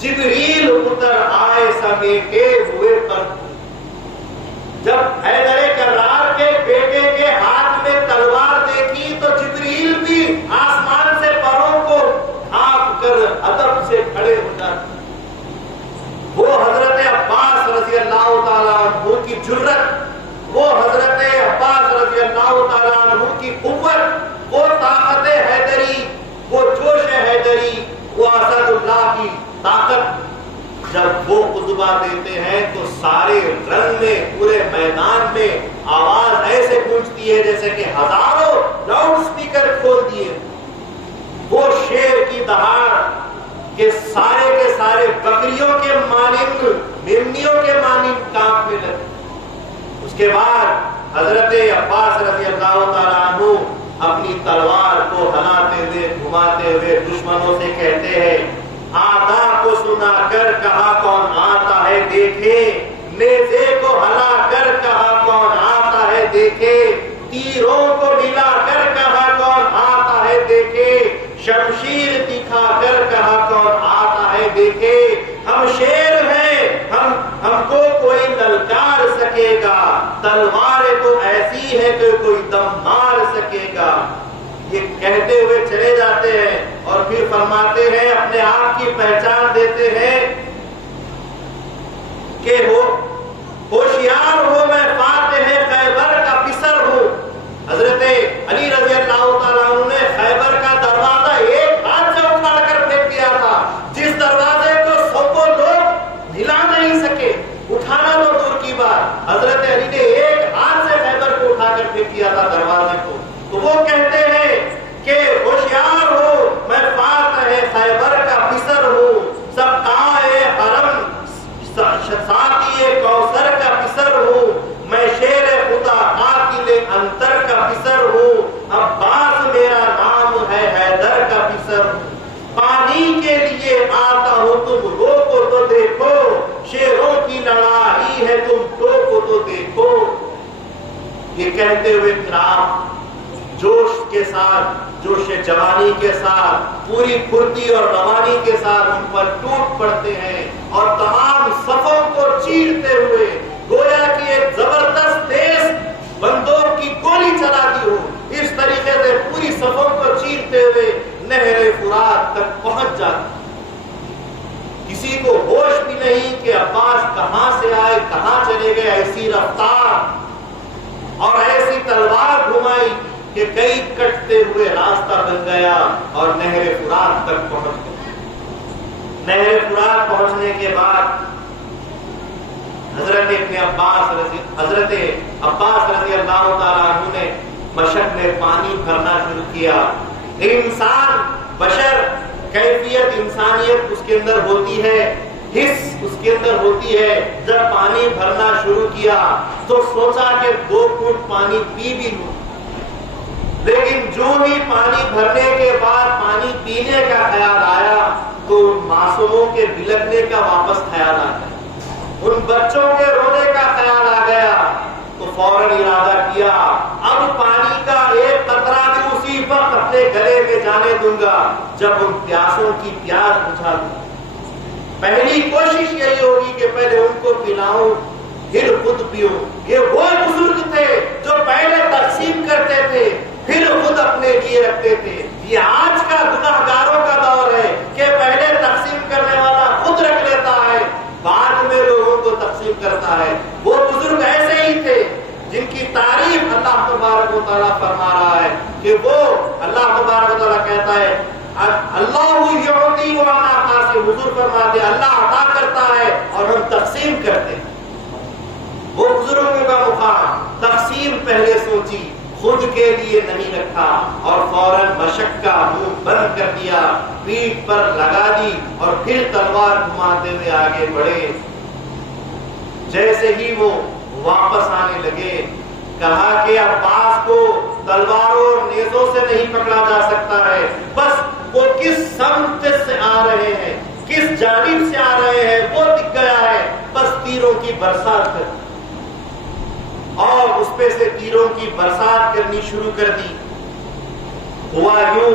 جبریل اتر آئے سمیٹے ہوئے پر. جب حیدر کرار کے بیٹے کے ہاتھ میں تلوار دیکھی تو جبریل بھی آسمان سے پروں کو ڈھانپ کر ادب سے کھڑے ہو جاتے. وہ حضرت عباس رضی اللہ تعالیٰ عنہ کی جرت، وہ حضرت عباس رضی اللہ تعالیٰ عنہ کی قوت، وہ طاقت حیدری، وہ جوش حیدری، وہ اسد اللہ کی طاقت، جب وہ خطبہ دیتے ہیں تو سارے رنگ میں، پورے میدان میں آواز ایسے گونجتی ہے جیسے کہ ہزاروں لاؤڈ سپیکر کھول دیے. وہ شیر کی دہاڑ کہ سارے کے سارے بکریوں کے مانند، میمنیوں کے مانند کانپنے لگے. اس کے بعد حضرت عباس رضی اللہ تعالیٰ عنہ اپنی تلوار کو ہلاتے ہوئے گھماتے ہوئے دشمنوں سے کہتے ہیں، آتا کو سنا کر کہا کون آتا ہے دیکھے، نیزے کو ہلا کر کہا کون آتا ہے دیکھے، تیروں کو ڈلا کر کہا کون آتا ہے دیکھے، شمشیر دکھا کر کہا کون آتا ہے دیکھے. ہم شیر ہیں، ہم کو کوئی للکار سکے گا، تلواریں تو ایسی ہے کہ کوئی دم مار سکے گا. یہ کہتے ہوئے چلے جاتے ہیں اور پھر فرماتے ہیں، اپنے آپ کی پہچان دیتے ہیں کہ ہوشیار ہو، میں فاتح خیبر کا پسر ہوں. حضرت علی رضی اللہ تعالیٰ عنہ نے خیبر کا دروازہ ایک ہاتھ سے اٹھا کر پھینک دیا تھا، جس دروازے کو سو لوگ ہلا نہیں سکے، اٹھانا تو دور کی بات، حضرت علی نے ایک ہاتھ سے خیبر کو اٹھا کر پھینک دیا تھا دروازے کو. تو وہ کہتے ہیں کہ ہوشیار ہو، میں فاتح خیبر کا پسر ہوں، سب کائے حرم ساتھی کوثر کا پسر ہوں، میں شیر خدا قاتل انتر کا پسر ہوں، عباس میرا نام ہے حیدر کا پسر ہوں. پانی کے لیے آتا ہوں، تم روکو تو دیکھو، شیروں کی لڑائی ہے، تم ٹوکو تو دیکھو. یہ کہتے ہوئے پھر آپ جوش کے ساتھ، جوش جوانی کے ساتھ، پوری پھرتی اور روانی کے ساتھ ان پر ٹوٹ پڑتے ہیں اور تمام صفوں کو چیرتے ہوئے گویا کہ ایک زبردست تیز بندوق کی گولی چلا دی ہو، اس طریقے سے پوری صفوں کو چیرتے ہوئے نہر فرات تک پہنچ جاتے. کسی کو ہوش بھی نہیں کہ عباس کہاں سے آئے، کہاں چلے گئے. ایسی رفتار اور ایسی تلوار گھمائی کہ کئی کٹتے ہوئے راستہ بن گیا اور نہر فرات تک پہنچ گئے. نہر فرات پہنچنے کے بعد حضرت عباس رضی اللہ تعالیٰ عنہ نے مشک میں پانی بھرنا شروع کیا. انسان، بشر، کیفیت انسانیت اس کے اندر ہوتی ہے، حس اس کے اندر ہوتی ہے. جب پانی بھرنا شروع کیا تو سوچا کہ 2 گھونٹ پانی پی بھی لوں، لیکن جو ہی پانی بھرنے کے بعد پانی پینے کا خیال آیا تو معصوموں کے بلکنے کا واپس خیال آ گیا، ان بچوں کے رونے کا خیال آ گیا. تو فوراً ارادہ کیا، اب پانی کا ایک قطرہ بھی اسی وقت اپنے گلے میں جانے دوں گا جب ان پیاسوں کی پیاس بجھا دوں. پہلی کوشش یہی ہوگی کہ پہلے ان کو پلاؤں پھر خود پیوں. یہ وہ بزرگ تھے جو پہلے تقسیم کرتے تھے پھر خود اپنے لیے رکھتے تھے. یہ آج کا گناہگاروں کا دور ہے کہ پہلے تقسیم کرنے والا خود رکھ لیتا ہے، بعد میں لوگوں کو تقسیم کرتا ہے. وہ بزرگ ایسے ہی تھے جن کی تعریف اللہ تبارک و تعالیٰ فرما رہا ہے کہ وہ اللہ تبارک و تعالیٰ کہتا ہے اللہ یعطی وانا قاسم. حضور فرماتے ہیں اللہ عطا کرتا ہے اور ہم تقسیم کرتے ہیں. وہ بزرگوں کا مقام تقسیم پہلے سوچی، خود کے لیے نہیں رکھا اور فوراً مشق کا منہ بند کر دیا، پیٹھ پر لگا دی اور پھر تلوار گھماتے ہوئے آگے بڑھے. جیسے ہی وہ واپس آنے لگے کہا کہ عباس کو تلواروں اور نیزوں سے نہیں پکڑا جا سکتا ہے، بس وہ کس سمت سے آ رہے ہیں، کس جانب سے آ رہے ہیں وہ دکھ گیا ہے، بس تیروں کی برسات کر دی اور اس پہ سے تیروں کی برسات کرنی شروع کر دی. ہوا یوں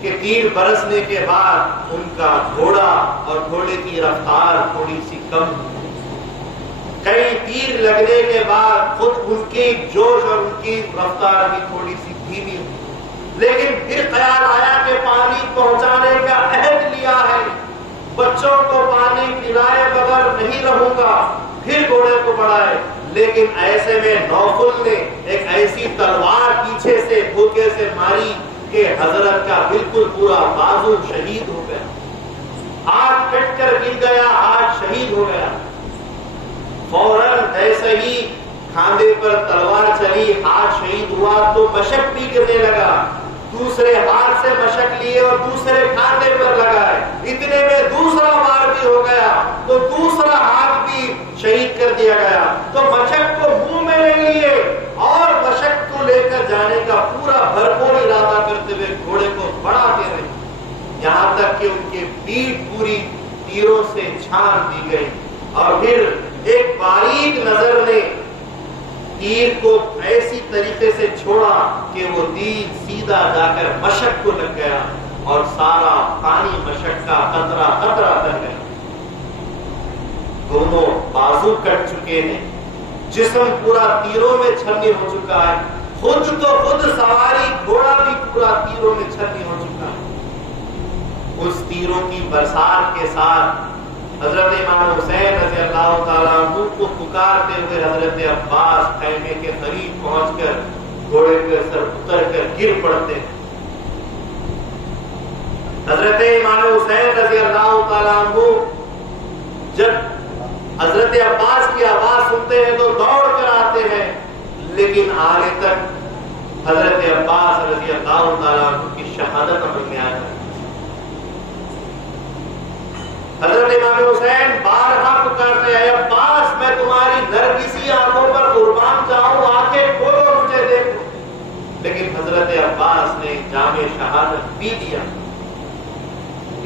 کہ تیر برسنے کے بعد ان کا گھوڑا اور گھوڑے کی رفتار تھوڑی سی کم ہوئی، کئی تیر لگنے کے بعد خود ان کی جوش اور ان کی رفتار بھی تھوڑی سی دھیمی ہوئی، لیکن پھر خیال آیا کہ پانی پہنچانے کا عہد لیا ہے، بچوں کو پانی پلائے بغیر نہیں رہوں گا، پھر گھوڑے کو بڑھائے، لیکن ایسے میں نوفل نے ایک ایسی تلوار پیچھے سے دھوکے سے ماری کہ حضرت کا بالکل پورا بازو شہید ہو گیا، ہاتھ کٹ کر گر گیا، ہاتھ شہید ہو گیا۔ فوراً ایسے ہی کھاندے پر تلوار چلی، ہاتھ شہید ہوا تو مشک بھی گرنے لگا، دوسرے ہاتھ سے مشک لیے اور دوسرے کھاندے پر لگائے، اتنے میں دوسرا وار بھی ہو گیا تو دوسرا ہاتھ بھی شہید کر دیا گیا، تو مشک کو منہ میں لے لیے اور مشک کو لے کر جانے کا پورا بھرپور ارادہ کرتے ہوئے گھوڑے کو بڑھاتے رہے، یہاں تک کہ ان کی پیٹھ پوری تیروں سے چھان دی گئی، اور پھر ایک باریک نظر نے تیر کو ایسی طریقے سے چھوڑا کہ وہ تیر سیدھا جا کر مشک کو لگ گیا اور سارا پانی مشک کا قطرہ قطرہ کر گیا۔ دونوں بازو کٹ چکے ہیں، جسم پورا تیروں میں چھلنی ہو چکا ہے، خود تو خود سواری گھوڑا بھی پورا تیروں میں چھلنی ہو چکا ہے۔ اس تیروں کی برسات کے ساتھ حضرت امام حسین رضی اللہ تعالیٰ عنہ کو پکارتے ہوئے حضرت عباس خیمے کے قریب پہنچ کر گھوڑے کے سر اتر کر گر پڑتے ہیں۔ حضرت امام حسین رضی اللہ تعالیٰ عنہ جب حضرت عباس کی آواز سنتے ہیں تو دوڑ کر آتے ہیں، لیکن آنے تک حضرت عباس رضی اللہ تعالیٰ عنہ کی شہادت عمل میں آ جاتی۔ حضرت امام حسین بارہا پکارتے ہیں، عباس میں تمہاری نرگسی آنکھوں پر قربان جاؤں، آنکھیں کھولو مجھے دیکھو، لیکن حضرت عباس نے جام شہادت پی دیا،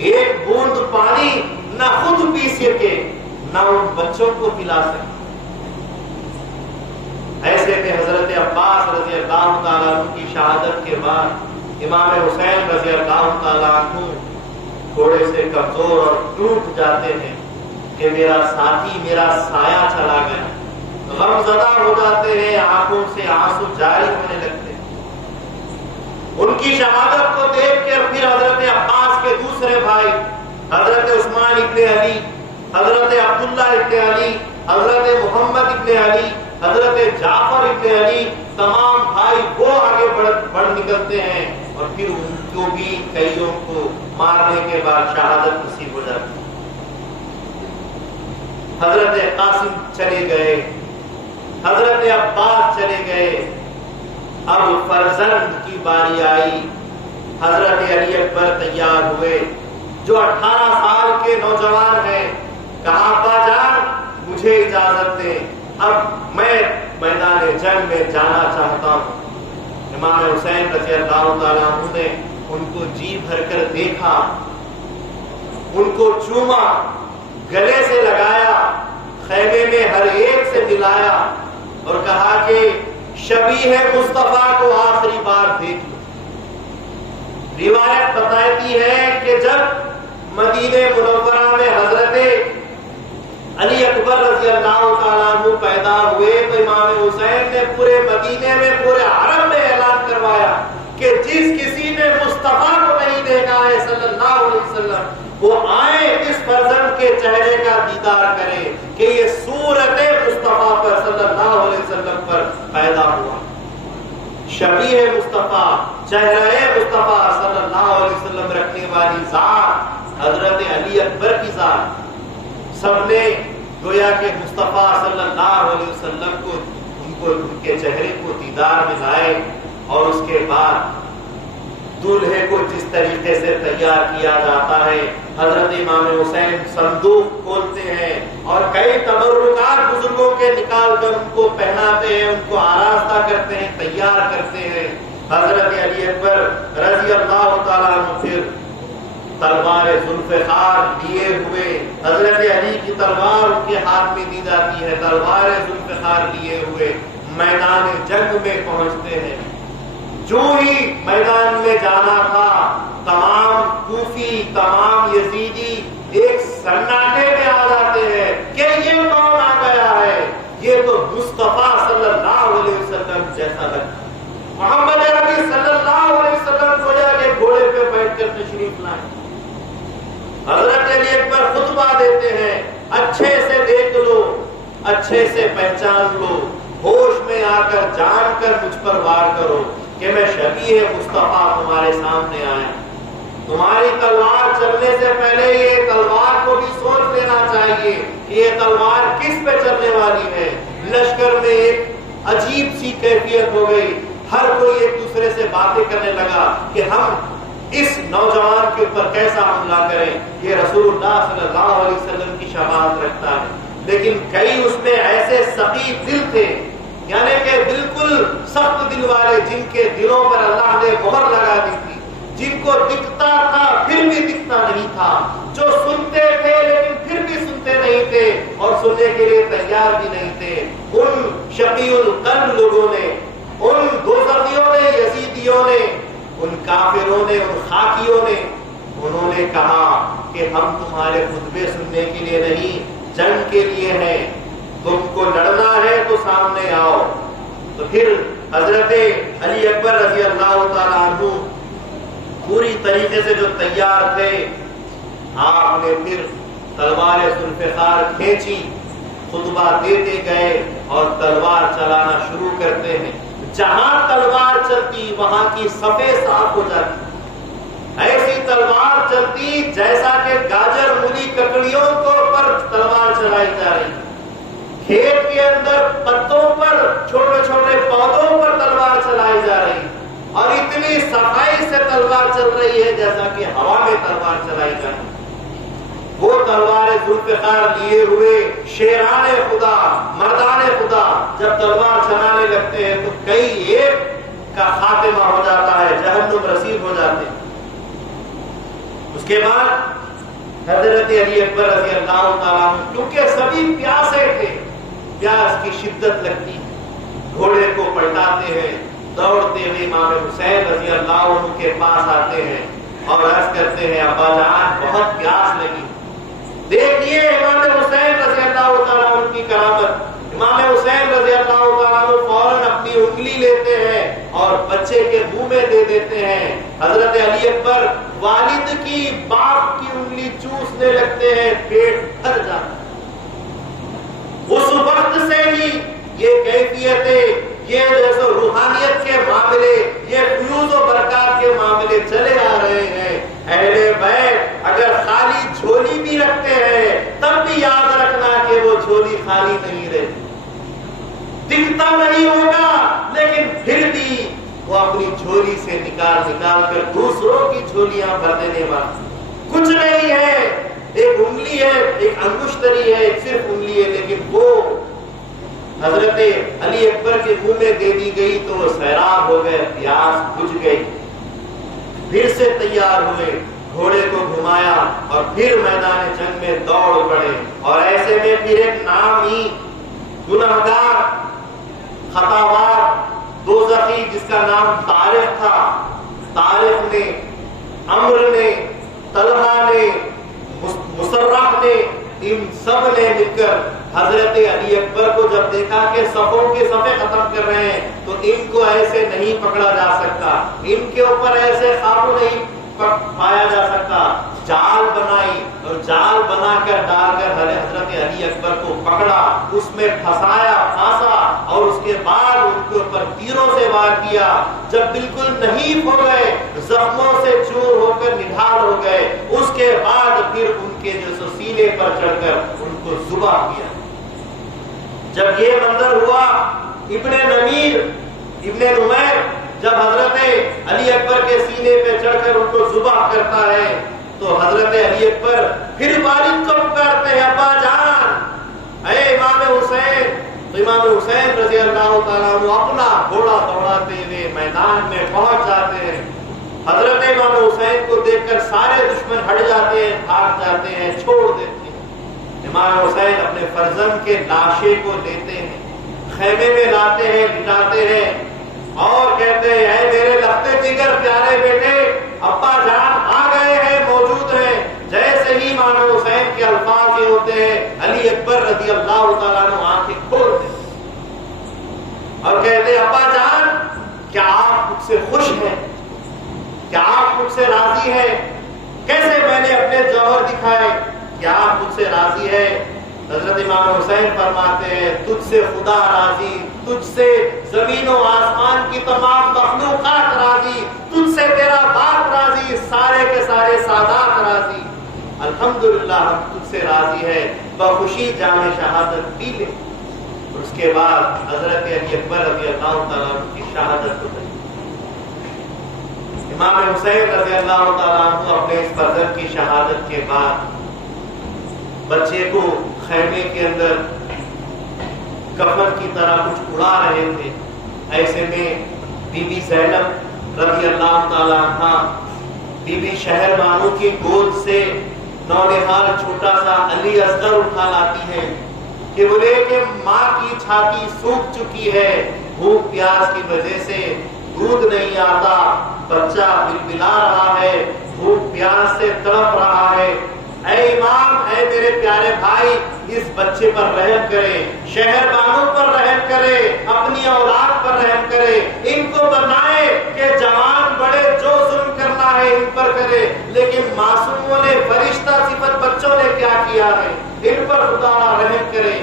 ایک بوند پانی نہ خود پی سکے نہ ان بچوں کو پلا سکے۔ ایسے میں حضرت عباس رضی اللہ تعالیٰ عنہ کی شہادت کے بعد امام حسین رضی اللہ تعالیٰ عنہ تھوڑے سے کمزور اور ٹوٹ جاتے ہیں کہ میرا ساتھی میرا سایہ چلا گیا، غم زدہ ہو جاتے ہیں، آنکھوں سے آنسو جاری ہونے لگتے ہیں۔ ان کی شہادت کو دیکھ کر پھر حضرت عباس کے دوسرے بھائی حضرت عثمان ابن علی، حضرت عبداللہ ابن علی، حضرت محمد ابن علی، حضرت جعفر ابن علی، تمام بھائی وہ آگے بڑھ نکلتے ہیں، اور پھر ان کو بھی کئیوں کو مارنے کے بعد شہادت نصیب ہو جاتی ہے۔ حضرت قاسم چلے گئے، حضرت عباس چلے گئے، اب فرزند کی باری آئی۔ حضرت علی اکبر تیار ہوئے جو 18 سال کے نوجوان ہیں، کہا ابا جان مجھے اجازت دیں، اب میں میدان جنگ میں جانا چاہتا ہوں۔ امام حسین رضی اللہ تعالیٰ عنہ نے ان کو جی بھر کر دیکھا، ان کو چوما، گلے سے لگایا، خیمے میں ہر ایک سے ملایا اور کہا کہ شبیہ مصطفیٰ کو آخری بار دیکھ لو۔ روایت بتاتی ہے کہ جب مدینہ منورہ میں حضرت علی اکبر رضی اللہ تعالیٰ عنہ پیدا ہوئے تو امام حسین نے پورے مدینے میں، پورے عرب میں اعلان کروایا کہ جس کسی نے مصطفیٰ کو نہیں دیکھا ہے صلی اللہ علیہ وسلم وہ آئے اس فرزند کے چہرے کا دیدار کرے کہ یہ صورت مصطفیٰ پر صلی اللہ علیہ وسلم پر پیدا ہوا۔ شبیہ مصطفیٰ، چہرہ مصطفیٰ صلی اللہ علیہ وسلم رکھنے والی ذات حضرت علی اکبر کی ذات، سب نے گویا کہ مصطفیٰ صلی اللہ علیہ وسلم کو ان کے چہرے کو دیدار میں لائے، اور اس کے بعد دولہے کو جس طریقے سے تیار کیا جاتا ہے، حضرت امام حسین صندوق کھولتے ہیں اور کئی تبرکات بزرگوں کے نکال کر ان کو پہناتے ہیں، ان کو آراستہ کرتے ہیں، تیار کرتے ہیں۔ حضرت علی اکبر رضی اللہ تعالیٰ عنہ پھر تلوار ذوالفقار لیے ہوئے، حضرت علی کی تلوار ان کے ہاتھ میں دی جاتی ہے، تلوار ذوالفقار لیے ہوئے میدان جنگ میں پہنچتے ہیں۔ جو ہی میدان میں جانا تھا تمام کوفی، تمام یزیدی ایک سناٹے میں آ جاتے ہیں کہ یہ کون آ گیا ہے، یہ تو مصطفیٰ صلی اللہ علیہ وسلم جیسا لگتا ہے۔ محمد عربی صلی اللہ علیہ وسلم کو جا کے گھوڑے پہ بیٹھ کر تشریف لائے، حضرت علی اکبر خطبہ دیتے ہیں، اچھے سے دیکھ لو، اچھے سے پہچان لو، ہوش میں آ کر جان کر مجھ پر وار کرو کہ میں شبیہ مصطفیٰ تمہارے سامنے آیا۔ تمہاری تلوار چلنے سے پہلے یہ تلوار کو بھی سوچ لینا چاہیے کہ یہ تلوار کس پہ چلنے والی ہے۔ لشکر میں ایک عجیب سی کیفیت ہو گئی، ہر کوئی ایک دوسرے سے باتیں کرنے لگا کہ ہم اس نوجوان کے اوپر کیسا حملہ کریں، یہ رسول اللہ صلی اللہ علیہ وسلم کی شفاعت رکھتا ہے۔ لیکن کئی اس میں ایسے سخیف دل تھے، یعنی کہ بالکل سخت دل والے، جن کے دلوں پر اللہ نے مہر لگا دی تھی، جن کو دکھتا تھا پھر بھی دکھتا نہیں تھا، جو سنتے تھے لیکن پھر بھی سنتے نہیں تھے اور سننے کے لیے تیار بھی نہیں تھے۔ ان شقی القلب لوگوں نے، ان دوزخیوں نے، یزیدیوں نے، ان کافروں نے، ان خاکیوں نے، انہوں نے کہا کہ ہم تمہارے خطبے سننے کے لیے نہیں، جنگ کے لیے ہیں، تم کو لڑنا ہے تو سامنے آؤ۔ تو پھر حضرت علی اکبر رضی اللہ تعالیٰ عنہ پوری طریقے سے جو تیار تھے، آپ نے پھر تلوار ذوالفقار کھینچی، خطبہ دیتے گئے اور تلوار چلانا شروع کرتے ہیں۔ جہاں تلوار چلتی وہاں کی صفیں صاف ہو جاتی، ایسی تلوار چلتی جیسا کہ گاجر مولی ککڑیوں کو پر تلوار چلائی جا رہی، کھیت کے اندر پتوں پر، چھوٹے چھوٹے پودوں پر تلوار چلائی جا رہی، اور اتنی صفائی سے تلوار چل رہی ہے جیسا کہ ہوا میں تلوار چلائی جا رہی۔ وہ تلوار ذوالفقار لیے ہوئے شیران خدا، مردان خدا جب تلوار چلانے لگتے ہیں تو کئی ایک کا خاتمہ ہو جاتا ہے، جہنم رسید ہو جاتے ہیں۔ اس کے بعد حضرت علی اکبر رضی اللہ تعالیٰ عنہ، کیونکہ سبھی پیاسے تھے، پیاس کی شدت لگتی، گھوڑے کو پلٹاتے ہیں، دوڑتے ہوئے امام حسین رضی اللہ عنہ کے پاس آتے ہیں اور عرض کرتے ہیں ابا جان بہت پیاس لگی۔ دیکھیے امام حسین رضی اللہ تعالیٰ عنہ کی کرامت، امام حسین رضی اللہ تعالیٰ عنہ فوراً اپنی انگلی لیتے ہیں اور بچے کے منہ میں دے دیتے ہیں۔ حضرت علی اکبر والد کی، باپ کی انگلی چوسنے لگتے ہیں، پیٹ بھر جاتا ہے۔ اس وقت سے ہی یہ کیفیتیں، یہ جیسے روحانیت کے معاملے، یہ فیوز و برکات کے معاملے چلے آ رہے ہیں۔ اہل بیت اگر خالی جھولی بھی رکھتے ہیں تب بھی یاد رکھنا کہ وہ جھولی خالی نہیں رہتی، دکھتا نہیں ہوگا لیکن پھر بھی وہ اپنی جھولی سے نکال کر دوسروں کی جھولیاں بھر دینے والا کچھ نہیں ہے۔ ایک انگلی ہے، ایک انگشتری ہے، ایک صرف انگلی ہے، لیکن وہ حضرت علی اکبر کے منہ میں دے دی گئی تو وہ سیراب ہو گئے، پیاس بجھ گئی۔ پھر سے تیار ہوئے، گھوڑے کو گھمایا اور پھر میدان جنگ میں دوڑ پڑے، اور ایسے میں پھر ایک نام ہی گنہگار، خطاوار، دوزخی جس کا نام طارق تھا، طارق نے، عمر نے، طلحہ نے، مصرح نے، ان سب نے مل کر حضرت علی اکبر کو جب دیکھا کہ صفوں کے صفیں ختم کر رہے ہیں تو ان کو ایسے نہیں پکڑا جا سکتا، ان کے اوپر ایسے قابو نہیں پایا جا سکتا، جال بنائی اور جال بنا کر ڈال کر حضرت علی اکبر کو پکڑا، اس میں پھنسایا، پھانسا، اور اس کے بعد ان کے اوپر تیروں سے وار کیا۔ جب بالکل نحیف ہو گئے، زخموں سے چور ہو کر نڈھال ہو گئے، اس کے بعد پھر ان کے جو سینے پر چڑھ کر ان کو ذبح کیا۔ جب یہ منظر ہوا، ابن نمیر، ابن نمیر جب حضرت علی اکبر کے سینے پہ چڑھ کر ان کو ذبح کرتا ہے تو حضرت علی اکبر پھر والد کو پکارتے ہیں ابا جان، اے امام حسین۔ تو امام حسین رضی اللہ تعالیٰ عنہ اپنا گھوڑا دوڑاتے ہوئے میدان میں پہنچ جاتے ہیں۔ حضرت امام حسین کو دیکھ کر سارے دشمن ہٹ جاتے ہیں، بھاگ جاتے ہیں، چھوڑ دیتے ہیں۔ امام حسین اپنے فرزند کے لاشے کو لیتے ہیں، خیمے میں لاتے ہیں، لٹاتے ہیں اور کہتے ہیں اے میرے لختے جگر پیارے بیٹے، ابا جان امام حسین کے الفاظ یہ ہوتے ہیں، علی اکبر رضی اللہ تعالیٰ عنہ آنکھیں کھولتے اور کہتے ابا جان کیا آپ مجھ سے خوش ہیں؟ کیا آپ مجھ سے راضی ہیں؟ کیسے میں نے اپنے جوہر دکھائے، کیا آپ مجھ سے راضی ہے؟ حضرت امام حسین فرماتے ہیں تجھ سے خدا راضی، تجھ سے زمین و آسمان کی تمام مخلوقات راضی، تجھ سے تیرا باپ راضی، سارے کے سارے سادات راضی، الحمدللہ ہم تجھ سے راضی ہے، بخوشی جام شہادت پی لے۔ اور اس کے بعد حضرت علی اکبر رضی اللہ تعالیٰ عنہ کی شہادت ہوئی۔ امام حسین رضی اللہ تعالیٰ عنہ اپنے اس فرزند کی شہادت کے بعد بچے کو خیمے کے اندر کفن کی طرح کچھ اڑا رہے تھے، ایسے میں بی بی زینب رضی اللہ تعالیٰ عنہ بی بی شہر بانو کی گود سے نونہال چھوٹا سا علی اصغر اٹھا لاتی ہے کہ بولے کہ ماں کی چھاتی سوکھ چکی ہے، بھوک پیاس کی وجہ سے دودھ نہیں آتا، بچہ بلبلا رہا ہے، بھوک پیاس سے تڑپ رہا ہے، اے امام، اے میرے پیارے بھائی، اس بچے پر رحم کرے، شہر بانو پر رحم کرے، اپنی اولاد پر رحم کرے، ان کو بتائے کہ جوان بڑے جو ظلم کرنا ہے ان پر کرے، لیکن معصوموں نے فرشتہ صفت بچوں نے کیا کیا ہے، ان پر خدا رحم کرے۔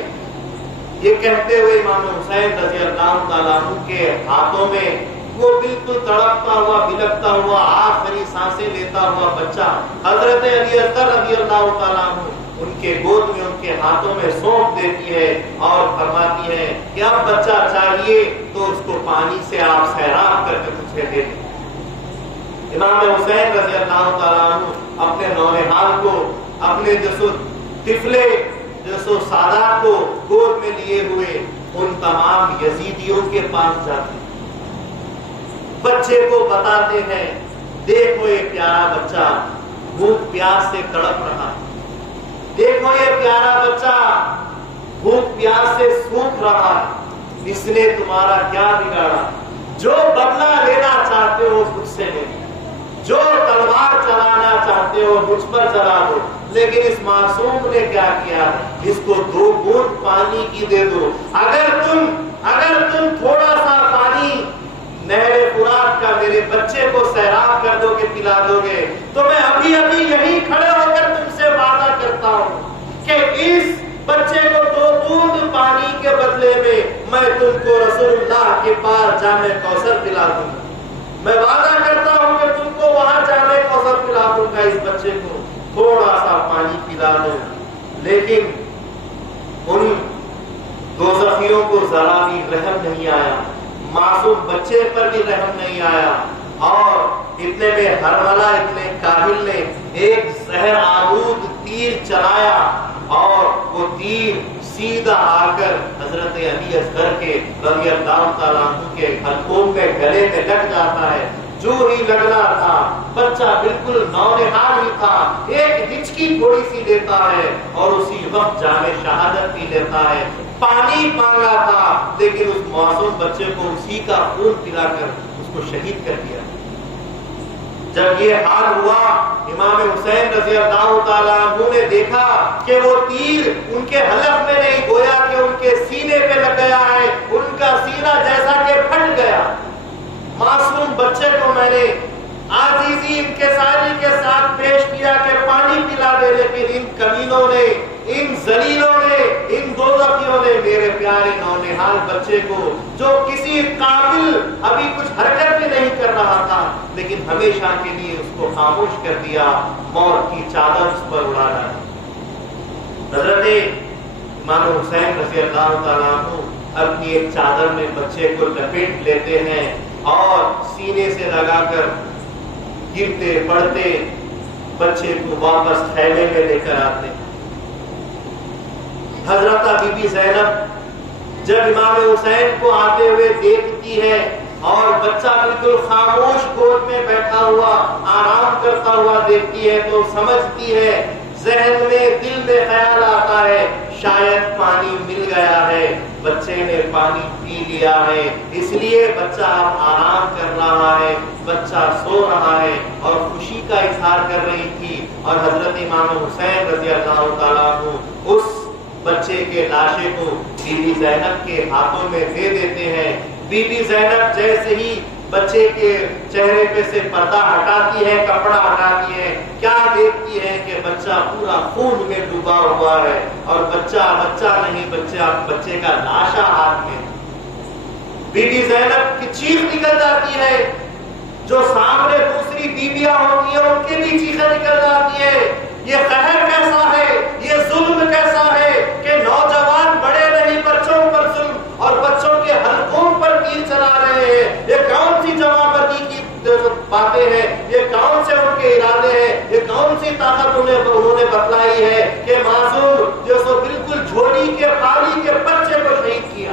یہ کہتے ہوئے امام حسین رضی اللہ تعالیٰ عنہ کے ہاتھوں میں وہ بالکل تڑپتا ہوا بلکتا ہوا آخری سانسیں لیتا ہوا بچہ حضرت علی اصغر رضی اللہ تعالیٰ عنہ ان کے گود میں ان کے ہاتھوں میں سونپ دیتی ہے اور فرماتی ہے کہ اب بچہ چاہیے تو اس کو پانی سے آپ سیراب کر کے مجھے دے دیں۔ امام حسین رضی اللہ تعالیٰ عنہ اپنے نونہال کو، اپنے جسو طفلے جسو سادات کو گود میں لیے ہوئے ان تمام یزیدیوں کے پاس جاتے ہیں، بچے کو بتاتے ہیں دیکھو یہ پیارا بچہ بھوک پیاس سے تڑپ رہا ہے، دیکھو یہ پیارا بچہ بھوک پیاس سے سوکھ رہا ہے، اس نے تمہارا کیا بگاڑا، جو بدلہ لینا چاہتے ہو مجھ سے لے، جو تلوار چلانا چاہتے ہو مجھ پر چلا دو، لیکن اس معصوم نے کیا کیا، اس کو 2 بوند پانی کی دے دو، اگر تم تھوڑا سا پانی نہر فرات کا میرے بچے کو سیراب کر دو گے، پلا دو گے، تو میں ابھی یہیں کھڑے ہو کر تم سے وعدہ کرتا ہوں کہ اس بچے کو 2 بوند پانی کے بدلے میں تم کو رسول اللہ کے پاس جام کوثر پلا دوں گا، میں وعدہ کرتا ہوں کہ تم کو وہاں جام کوثر پلا دوں گا، اس بچے کو تھوڑا سا پانی پلا دو۔ لیکن ان دوزخیوں کو ذرا بھی رحم نہیں آیا، معصوم بچے پر بھی رحم نہیں آیا، اور اتنے میں ہرملہ اتنے کاہل نے ایک زہر آلود تیر چلایا اور وہ تیر سیدھا آ کر حضرت علی اصغر کے رضی اللہ تعالیٰ عنہ کے حلقوم میں گلے میں لگ جاتا ہے۔ جو ہی لگنا تھا بچہ بالکل نونہال ہی تھا، ایک ہچکی تھوڑی سی لیتا ہے اور اسی وقت جام شہادت پی لیتا ہے۔ پانی مانگا تھا لیکن اس معصوم بچے کو اسی کا خون پلا کر اس کو شہید کر دیا۔ جب یہ حال ہوا امام حسین رضی اللہ تعالیٰ عنہ نے دیکھا کہ وہ تیر ان کے حلق میں نہیں، گویا کہ ان کے سینے پہ لگ گیا ہے، ان کا سینہ جیسا کہ پھٹ گیا۔ معصوم بچے کو میں نے عاجزی انکساری کے ساتھ پیش کیا کہ پانی پلا دے، لیکن ان کمینوں نے، ان ذلیلوں نے، ان دوزخیوں نے میرے پیارے نونہال بچے کو، جو کسی قابل ابھی کچھ حرکت بھی نہیں کر رہا تھا، لیکن ہمیشہ کے لیے اس کو خاموش کر دیا، موت کی چادر اس پر اڑا ڈالی۔ حضرت امام حسین رضی اللہ تعالیٰ عنہ اپنی ایک چادر میں بچے کو لپیٹ لیتے ہیں اور سینے سے لگا کر گرتے پڑتے بچے کو واپس خیمے میں لے کر آتے ہیں۔ حضرت بی بی زینب جب امام حسین کو آتے ہوئے دیکھتی ہے اور بچہ بالکل خاموش گود میں بیٹھا ہوا آرام کرتا ہوا دیکھتی ہے تو سمجھتی ہے، ذہن میں دل میں خیال آتا ہے شاید پانی مل گیا ہے، بچے نے پانی پی لیا ہے، اس لیے بچہ اب آرام کر رہا ہے، بچہ سو رہا ہے، اور خوشی کا اظہار کر رہی تھی۔ اور حضرت امام حسین رضی اللہ تعالیٰ عنہ اس بچے کے لاشے کو بی بی زینب کے ہاتھوں میں دے دیتے ہیں. بی بی زینب جیسے ہی بچے کے چہرے پہ سے پردہ ہٹاتی ہے, کپڑا ہٹاتی ہے, کیا دیکھتی ہے کہ بچہ پورا خون میں ڈوبا ہوا ہے, اور بچہ نہیں, بچے کا لاشا ہاتھ میں. بی بی زینب کی چیخ نکل جاتی ہے, جو سامنے دوسری بیویاں ہوتی ہیں ان کی بھی چیخیں نکل جاتی ہے. یہ قہر کیسا ہے, یہ ظلم کیسا ہے کہ نوجوان بڑے نہیں بچوں پر ظلم اور بچوں کے حلقوں پر تیر چلا رہے ہیں. یہ کون سی جوانمردی کی باتیں ہیں, یہ کون سے ان کے ارادے ہیں, یہ کون سی طاقت انہوں نے بتلائی ہے کہ معصوم جو سو بالکل جھولی کے خالی کے بچے کو شہید کیا.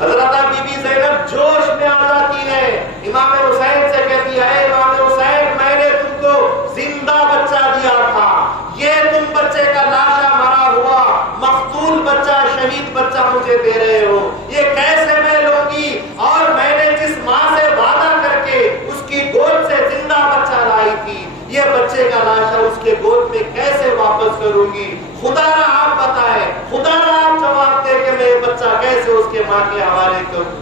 حضرت بی بی زینب جوش میں آ جاتی ہے, امام حسین سے کہتی ہے, امام حسین میں نے تم کو زندہ بچہ دیا تھا, یہ تم بچے کا لاشا مرا ہوا مقتول بچہ, شہید بچہ مجھے دے رہے ہو, یہ کیسے میں لوں گی؟ اور میں نے جس ماں سے وعدہ کر کے اس کی گود سے زندہ بچہ لائی تھی, یہ بچے کا لاشا اس کے گود میں کیسے واپس کروں گی؟ خدا را آپ بتائیں, خدا را آپ جواب دے کہ میں یہ بچہ کیسے اس کے ماں کے حوالے کروں.